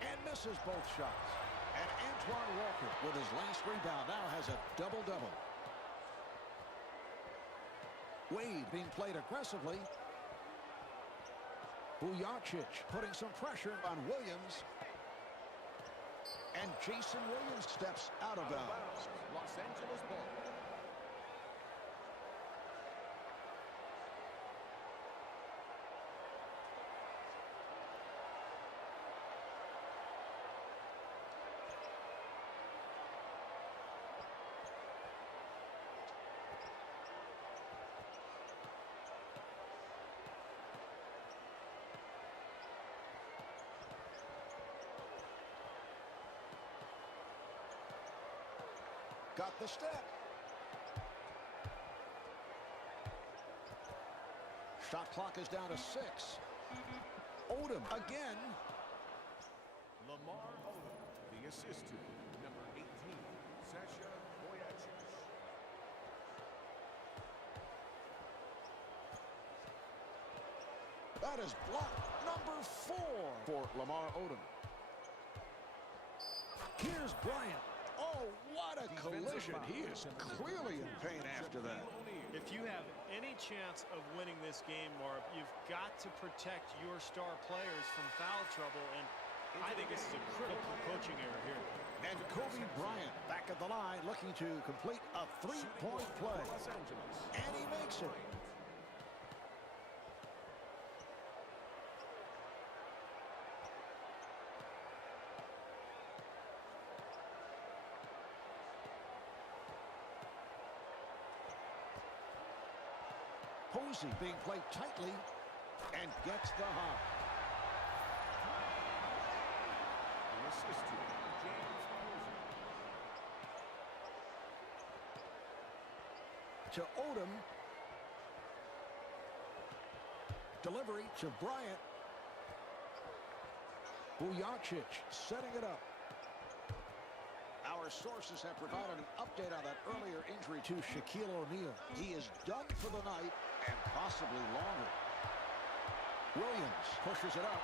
And misses both shots. And Antoine Walker with his last rebound now has a double-double. Wade being played aggressively. Vujacic putting some pressure on Williams. And Jason Williams steps out of bounds. Los Angeles ball. Got the step. Shot clock is down to 6. Odom again. Lamar Odom, the assist to number 18, Sasha Boyacic. That is blocked. Number 4 for Lamar Odom. Here's Bryant. Oh, what a collision. He is clearly in pain after that. If you have any chance of winning this game, Marv, you've got to protect your star players from foul trouble, and I think this is a critical coaching error here. And Kobe Bryant back at the line looking to complete a three-point play. And he makes it. Posey being played tightly and gets the hop. The assist to James Posey. To Odom. Delivery to Bryant. Boyacic setting it up. Our sources have provided an update on that earlier injury to Shaquille O'Neal. He is done for the night and possibly longer. Williams pushes it up.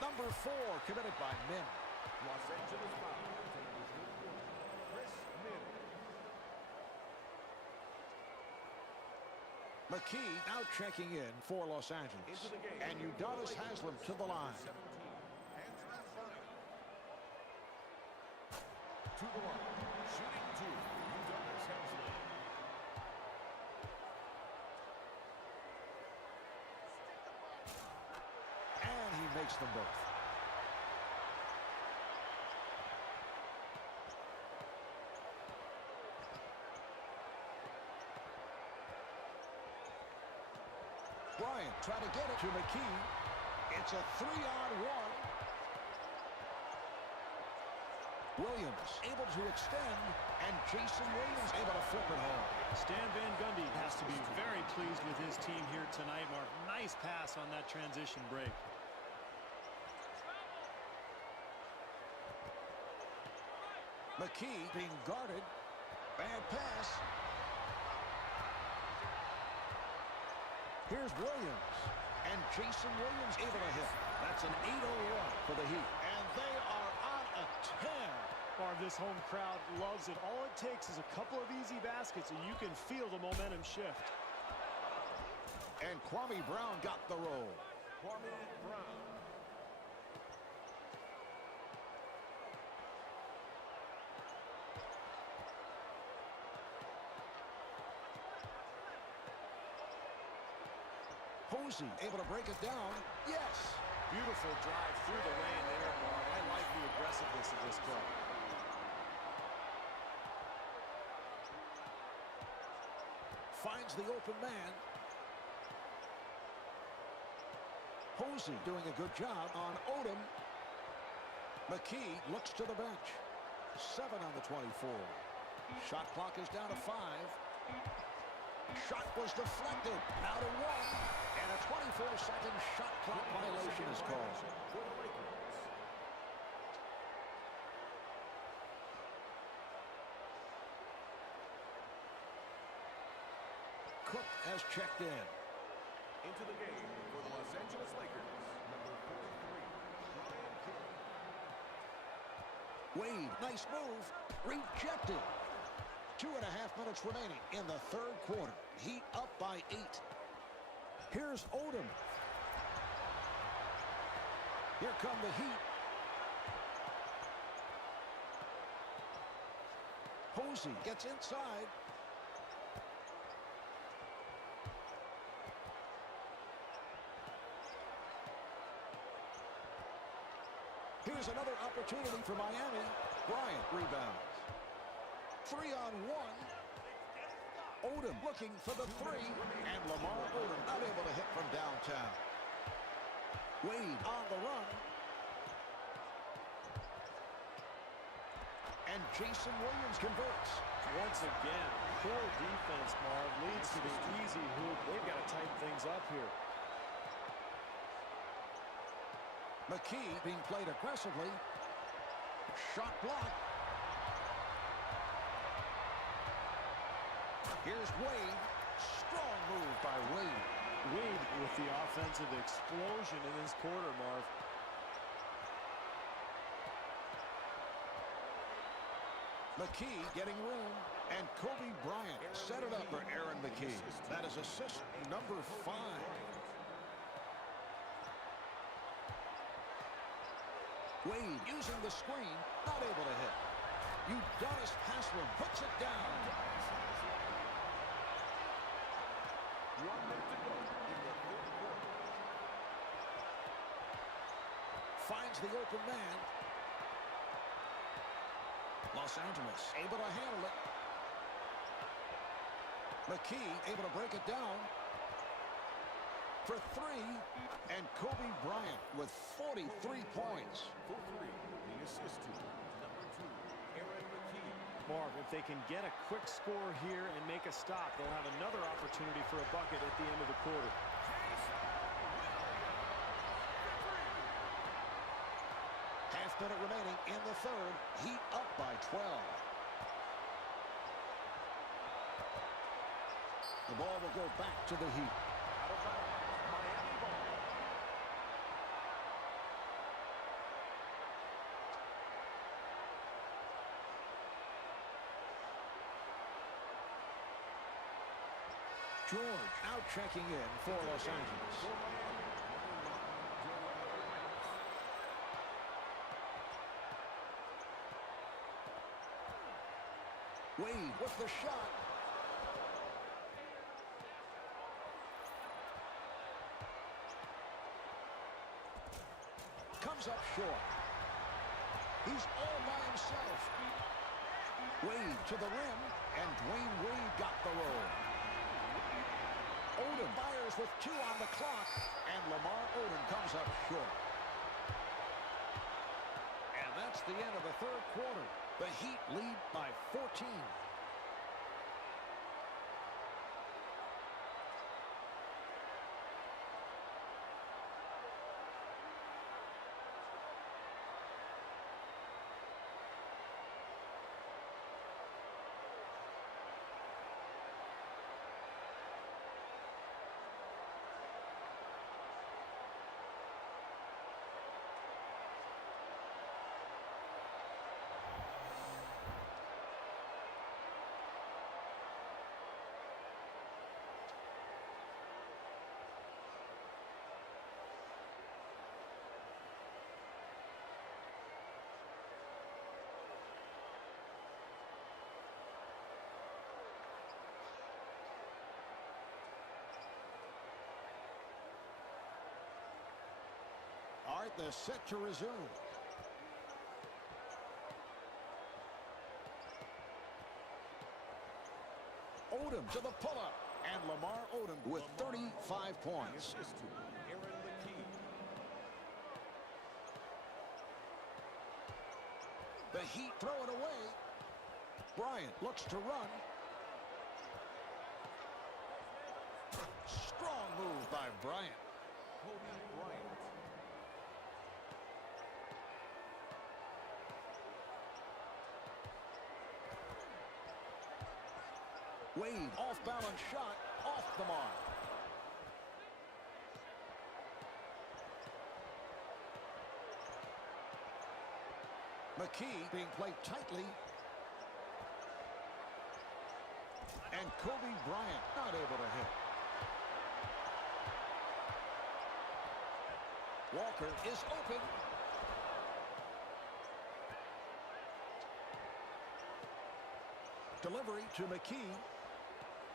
Number 4 committed by Min. Los Angeles foul. Chris Min. McKee now checking in for Los Angeles. Into the game. And Udonis Haslem to the line. 17. Andrew Bryant. To the line. Shooting 2. Udonis Haslem. And he makes them both. Bryant trying to get it to McKee. It's a 3-on-1. Williams able to extend, and Jason Williams able to flip it home. Stan Van Gundy has to be very pleased with his team here tonight, Marv. Nice pass on that transition break. McKee being guarded. Bad pass. Here's Williams. And Jason Williams able to hit. That's an 8-0 for the Heat. And they are on a tear. Marv, this home crowd loves it. All it takes is a couple of easy baskets, and you can feel the momentum shift. And Kwame Brown got the roll. Kwame Brown. Posey able to break it down. Yes. Beautiful drive through the lane there, Marv. I like the aggressiveness of this club. Finds the open man. Posey doing a good job on Odom. McKee looks to the bench. 7 on the 24. Shot clock is down to 5. Shot was deflected. Now to 1. And a 24-second shot clock violation is called. For the Lakers. Cook has checked in. Into the game for the Los Angeles Lakers. Number 43, Ryan Kelly. Wade, nice move. Rejected. 2.5 minutes remaining in the third quarter. Heat up by 8. Here's Odom. Here come the Heat. Posey gets inside. Here's another opportunity for Miami. Bryant rebounds. 3-on-1. Odom looking for the 3. And Lamar Odom not able to hit from downtown. Wade on the run. and Jason Williams converts. Once again, poor defense, Marv, leads to the easy hoop. They've got to tighten things up here. McKee being played aggressively. Shot blocked. Here's Wade. Strong move by Wade. Wade with the offensive explosion in this quarter, Marv. McKee getting room, and Kobe Bryant set it up for Aaron McKee. That is assist number 5. Wade using the screen, not able to hit. Udonis Haslem puts it down. 1 minute to go in the third quarter. Finds the open man. Los Angeles able to handle it. McKee able to break it down for 3, and Kobe Bryant with 43 points. For 3, the assist to number 2, Aaron McKee. Marv, if they can get a quick score here and make a stop, they'll have another opportunity for a bucket at the end of the quarter. Half minute remaining in the third. Heat up by 12. The ball will go back to the Heat. Out of bounds, Miami ball. George now checking in for Los Angeles. For Miami, Wade with the shot. Comes up short. He's all by himself. Wade to the rim, and Dwayne Wade got the roll. Odom fires with 2 on the clock, and Lamar Odom comes up short. And that's the end of the third quarter. The Heat lead by 14. All right, they're set to resume. Odom to the pull-up, and Lamar Odom with 35 points. assist to Aaron McKee. The Heat throw it away. Bryant looks to run. Strong move by Bryant. Kobe Bryant. Wade, off-balance shot, off the mark. McKee being played tightly. And Kobe Bryant not able to hit. Walker is open. Delivery to McKee.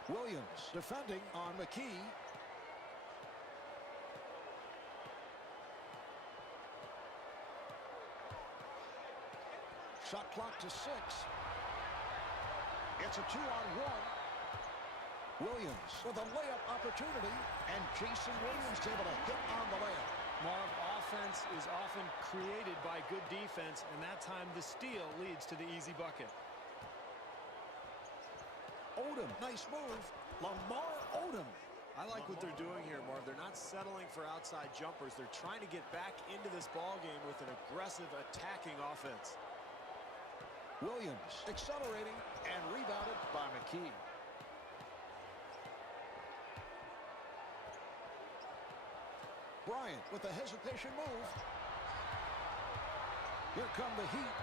Williams defending on McKee. Shot clock to 6. It's a 2-on-1. Williams with a layup opportunity, and Jason Williams able to hit on the layup. Marv, offense is often created by good defense, and that time the steal leads to the easy bucket. Odom, nice move. Lamar Odom. I like what they're doing here, Marv. They're not settling for outside jumpers. They're trying to get back into this ball game with an aggressive attacking offense. Williams accelerating and rebounded by McKee. Bryant with a hesitation move. Here come the Heat.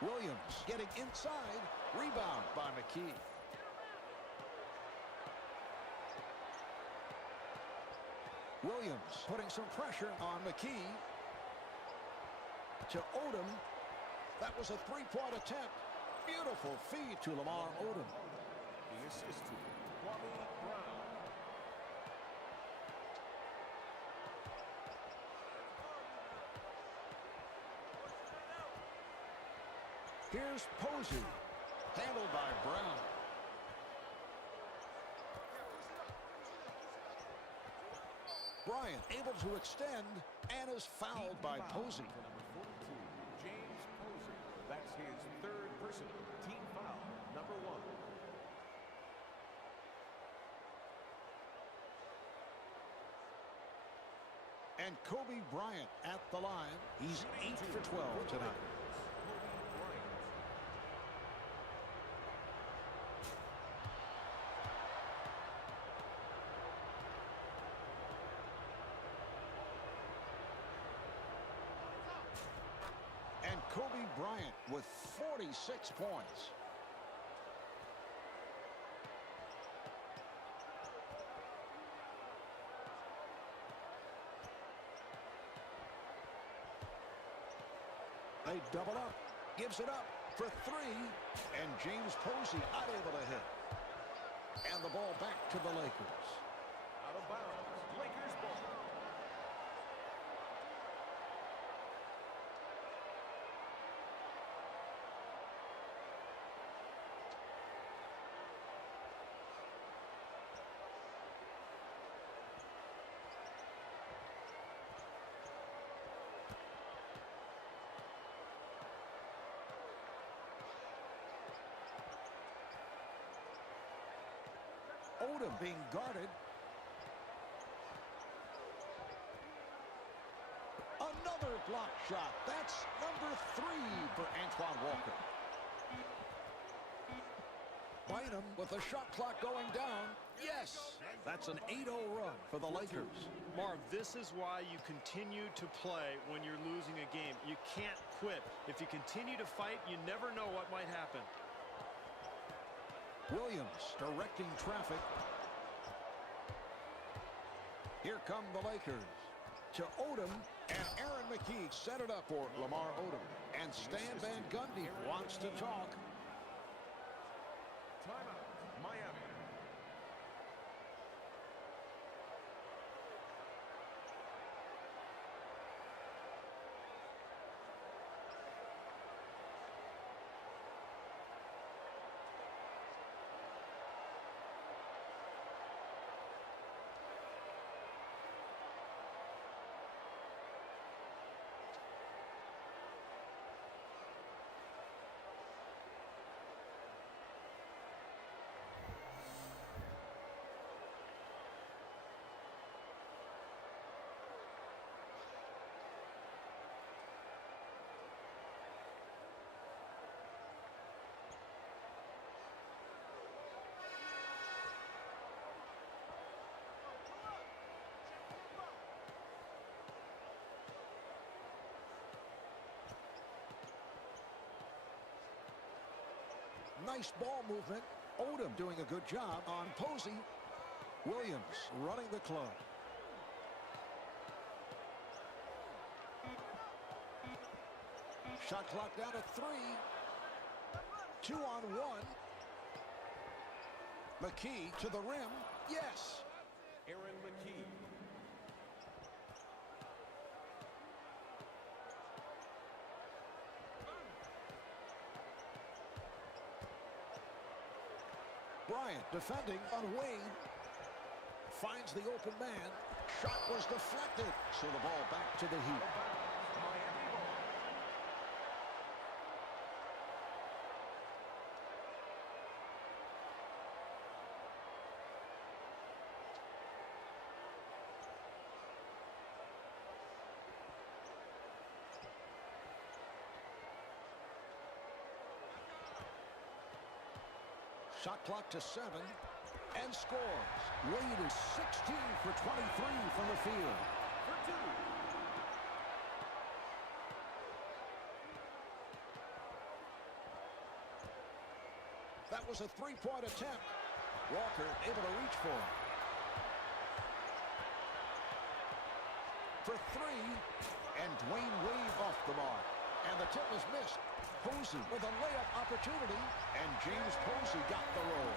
Williams getting inside. Rebound by McKee. Williams putting some pressure on McKee. To Odom. That was a three-point attempt. Beautiful feed to Lamar Odom. The assist to Kwame Brown. Here's Posey. Handled by Brown. Bryant able to extend and is fouled by Posey. Number 42, James Posey. That's his third personal team foul. Number 1. And Kobe Bryant at the line. He's 8 for 12 tonight. And Kobe Bryant with 46 points. They double up. Gives it up for 3. And James Posey unable to hit. And the ball back to the Lakers. Out of bounds. Lakers ball. Odom being guarded. Another block shot. That's number 3 for Antoine Walker. Bynum with the shot clock going down. Yes, that's an 8-0 run for the Lakers. Marv, this is why you continue to play when you're losing a game. You can't quit. If you continue to fight, you never know what might happen. Williams directing traffic. Here come the Lakers. To Odom, and Aaron McKee set it up for Lamar Odom. And Stan Van Gundy wants to talk. Timeout. Miami. Nice ball movement. Odom doing a good job on Posey. Williams running the club. Shot clock down to 3. 2 on 1. McKee to the rim. Yes. Aaron McKee. Bryant defending on Wade. Finds the open man. Shot was deflected. So the ball back to the Heat. Miami ball. Shot clock to 7 and scores. Wade is 16 for 23 from the field. For two. That was a three-point attempt. Walker able to reach for it. For three, and Dwayne Wade off the mark. And the tip was missed. Posey with a layup opportunity, and James Posey got the roll.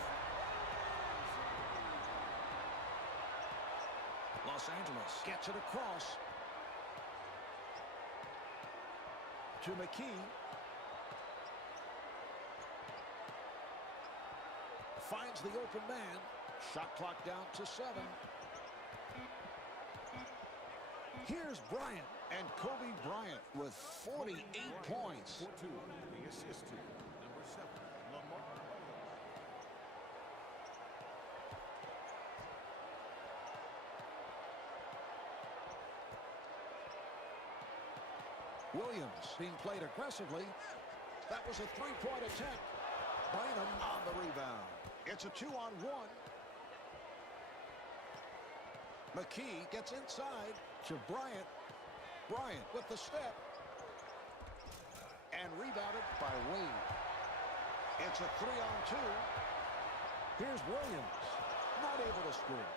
Los Angeles gets it across to McKee. Finds the open man. Shot clock down to 7. Here's Bryant, and Kobe Bryant with 48 points. For two. The assist to number 7, Lamar. Williams being played aggressively. That was a three-point attempt. Bynum on the rebound. It's a 2-on-1. McKee gets inside to Bryant. Bryant with the step. And rebounded by Wade. It's a 3-on-2. Here's Williams. Not able to score.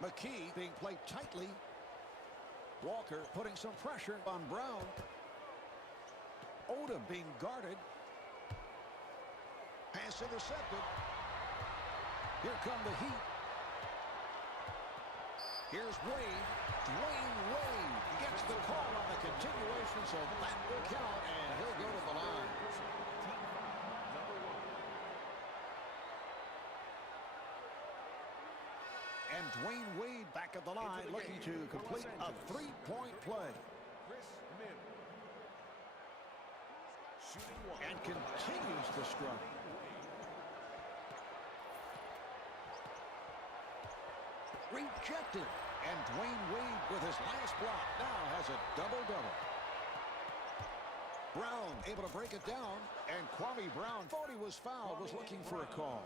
McKee being played tightly. Walker putting some pressure on Brown. Odom being guarded. Pass intercepted. Here come the Heat. Here's Wade. Dwayne Wade gets the call on the continuation, so that will count, and he'll go to the line. And Dwayne Wade back at the line, looking to complete a three-point play. Chris Mihm. Shooting one. And continues to scrum. Rejected. And Dwayne Wade with his last block now has a double-double. Brown able to break it down. And Kwame Brown thought he was fouled, was looking for a call.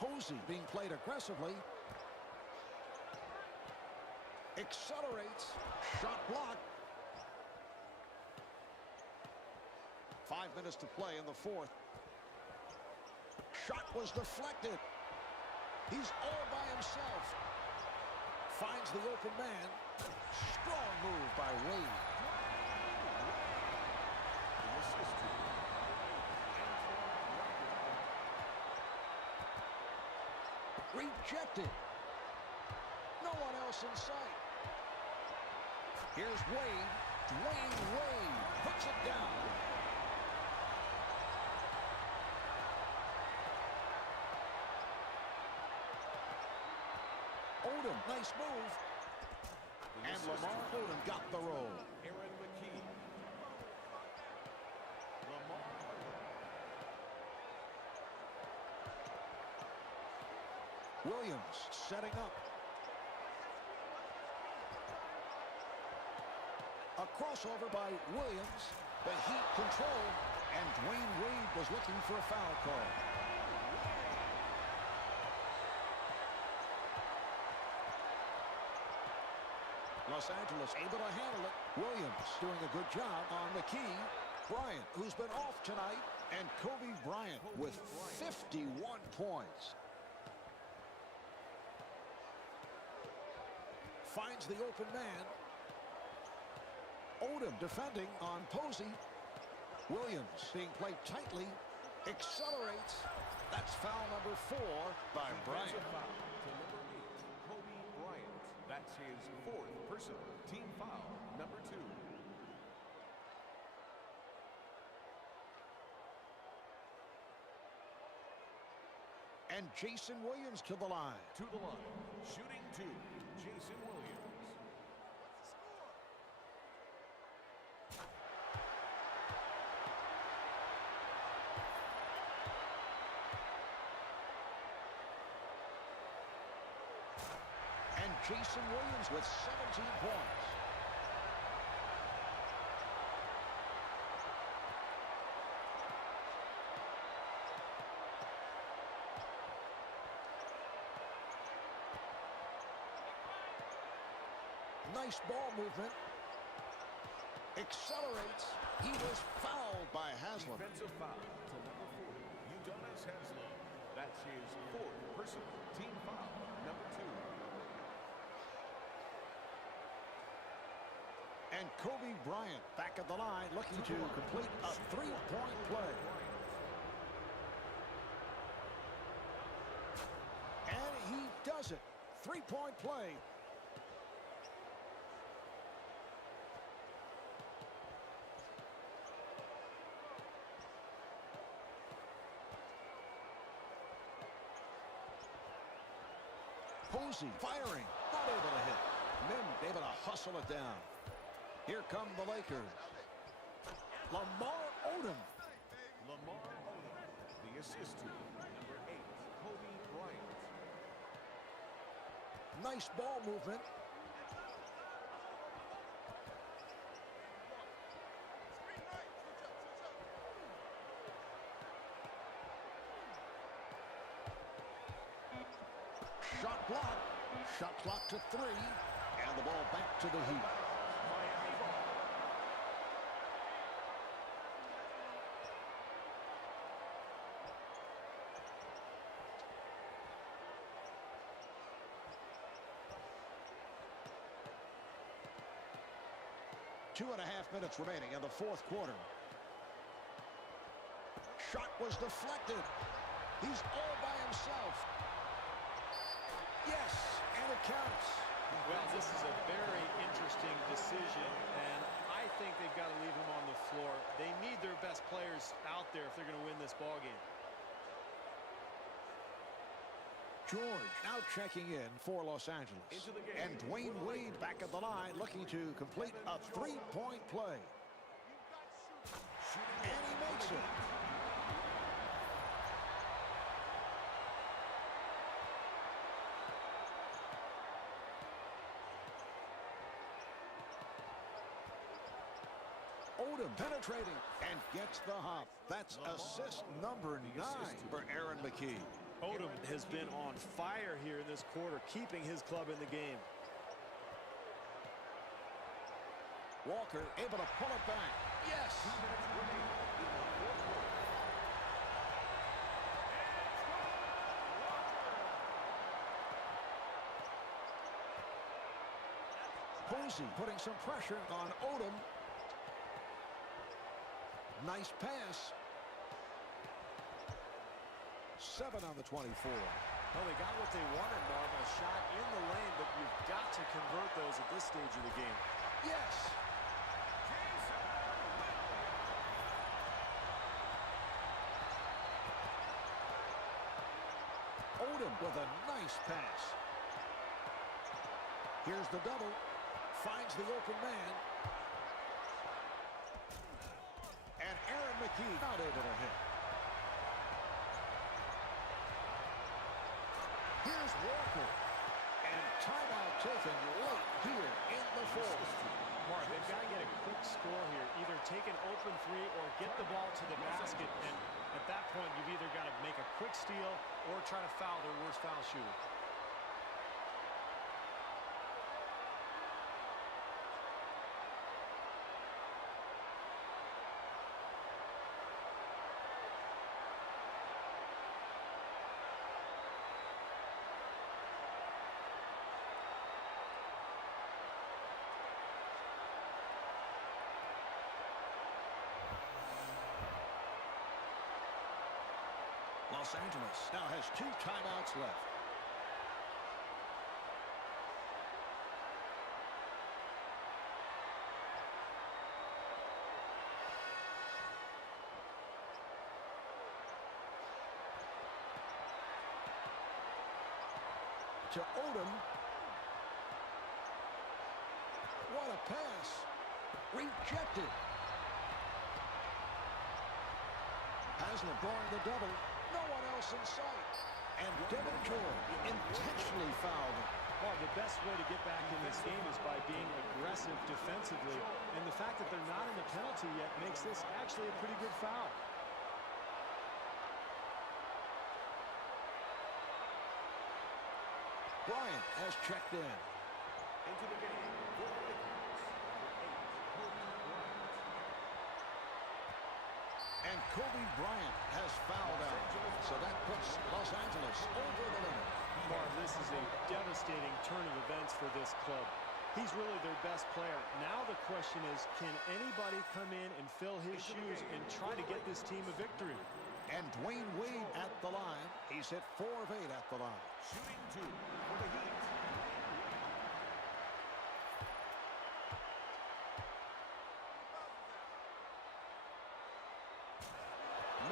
Posey being played aggressively. Accelerates. Shot blocked. 5 minutes to play in the fourth. Shot was deflected. He's all by himself. Finds the open man. Strong move by Wade. The assist to Rejected. No one else in sight. Here's Wade. Dwayne Wade puts it down. Odom, nice move. And Lamar Odom got the roll. Aaron McKee. Lamar. Williams setting up. A crossover by Williams. The Heat control. And Dwayne Wade was looking for a foul call. Los Angeles able to handle it. Williams doing a good job on McKee. Bryant, who's been off tonight, and Kobe Bryant with 51 points. Finds the open man. Odom defending on Posey. Williams being played tightly. Accelerates. That's foul number 4 by Bryant. Defensive foul to number 8, Kobe Bryant. That's That's his fourth personal. Team foul, number 2. And Jason Williams to the line. To the line, shooting 2, Jason Williams. And Jason Williams with 17 points. Nice ball movement. Accelerates. He was fouled by Haslam. Defensive foul to number 40, Udonis Haslam. That's his fourth personal. Team foul, number 2. And Kobe Bryant back at the line looking to complete a three-point play. And he does it. Three-point play. Posey firing. Not able to hit. Mim able to hustle it down. Here come the Lakers. Lamar Odom. Lamar Odom, the assist to number 8, Kobe Bryant. Nice ball movement. Shot block. Shot clock to 3. And the ball back to the Heat. Miami ball. Two and a half minutes remaining in the fourth quarter. Shot was deflected. He's all by himself. Yes, and it counts. Well, this is a very interesting decision, and I think they've got to leave him on the floor. They need their best players out there if they're going to win this ball game. George now checking in for Los Angeles. Into the game. And Dwayne Wade back at the line looking to complete a three-point play. And he makes it. Odom penetrating and gets the hop. That's assist number 9 for Aaron McKie. Odom has been on fire here in this quarter, keeping his club in the game. Walker able to pull it back. Yes. Posey putting some pressure on Odom. Nice pass. 7 on the 24. Well, they got what they wanted, Marv, a shot in the lane, but you've got to convert those at this stage of the game. Yes. Odom with a nice pass. Here's the double. Finds the open man. And Aaron McKie not able to hit. Here's Walker. And timeout taken late here in the fourth. Mark, they've got to get a quick score here. Either take an open three or get the ball to the basket. And at that point, you've either got to make a quick steal or try to foul their worst foul shooter. Los Angeles now has 2 timeouts left. to Odom. What a pass. Rejected. Haslem drawing the double. No one else in sight. And Devin George intentionally fouled him. Well, the best way to get back in this game is by being aggressive defensively. And the fact that they're not in the penalty yet makes this actually a pretty good foul. Bryant has checked in. Into the game for the Lakers, number 8, Kobe Bryant. And Kobe Bryant has fouled out. So that puts Los Angeles over the limit. Marv, this is a devastating turn of events for this club. He's really their best player. Now the question is, can anybody come in and fill his shoes and try to get this team a victory? And Dwayne Wade at the line. He's hit 4 of 8 at the line. Shooting 2 for the Heat.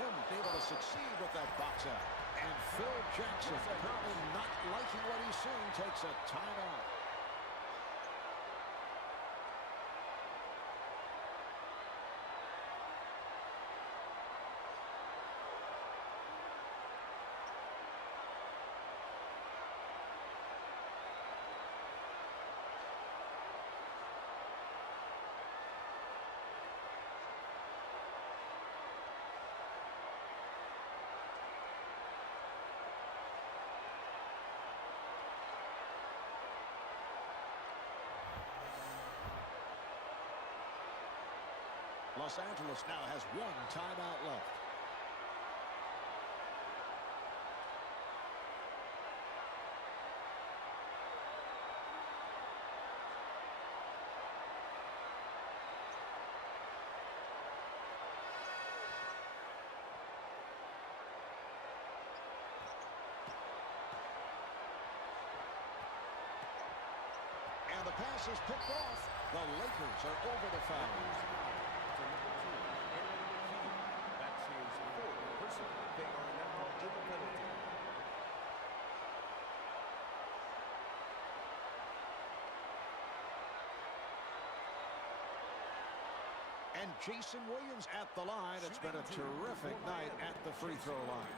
Mim able to succeed with that box out. And Phil Jackson, apparently not liking what he's seeing, takes a timeout. Los Angeles now has 1 timeout left. And the pass is picked off. The Lakers are over the foul. That's his 4th personal. They are now in the penalty. And Jason Williams at the line. It's been a terrific night at the free throw line.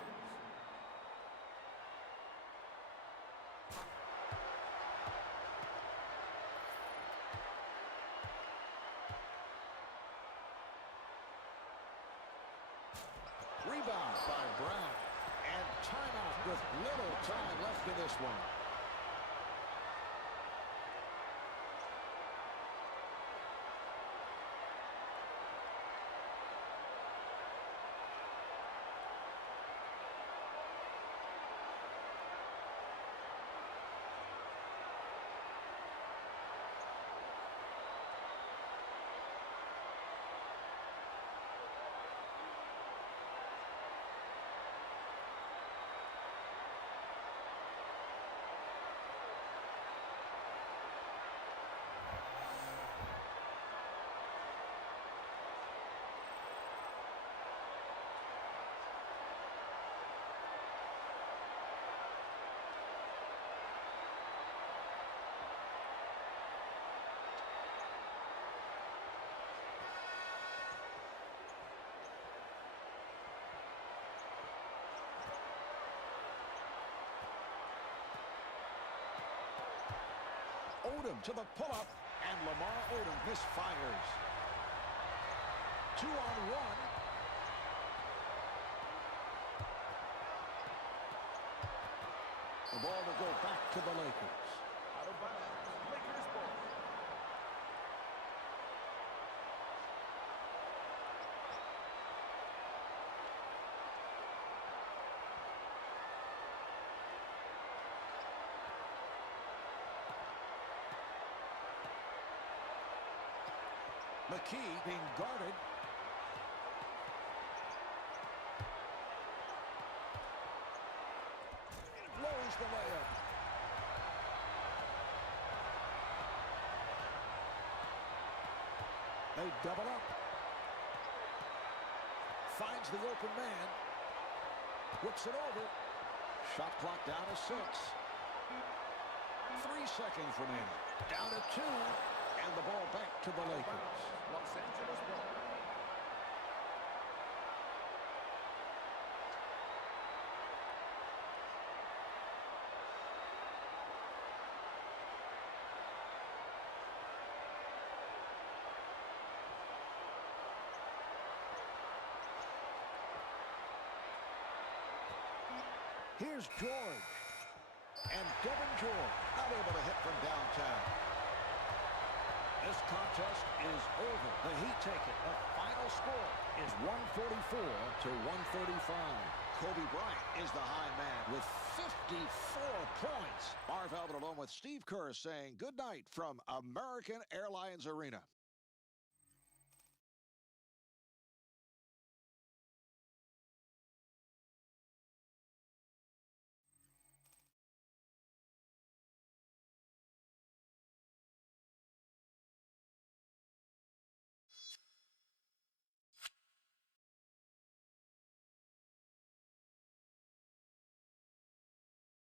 Rebound by Brown. And timeout with little time left in this one. Odom to the pull-up, and Lamar Odom misfires. 2-on-1. The ball will go back to the Lakers. Out of bounds. Lakers ball. McKee being guarded. Lowers the layup. They double up. Finds the open man. Whips it over. Shot clock down to 6. 3 seconds remaining. Down to 2. And the ball back to the Lakers. Los Angeles ball. Here's George. And Devin George not able to hit from downtown. This contest is over. The Heat take it. The final score is 144 to 135. Kobe Bryant is the high man with 54 points. Marv Albert along with Steve Kerr saying good night from American Airlines Arena.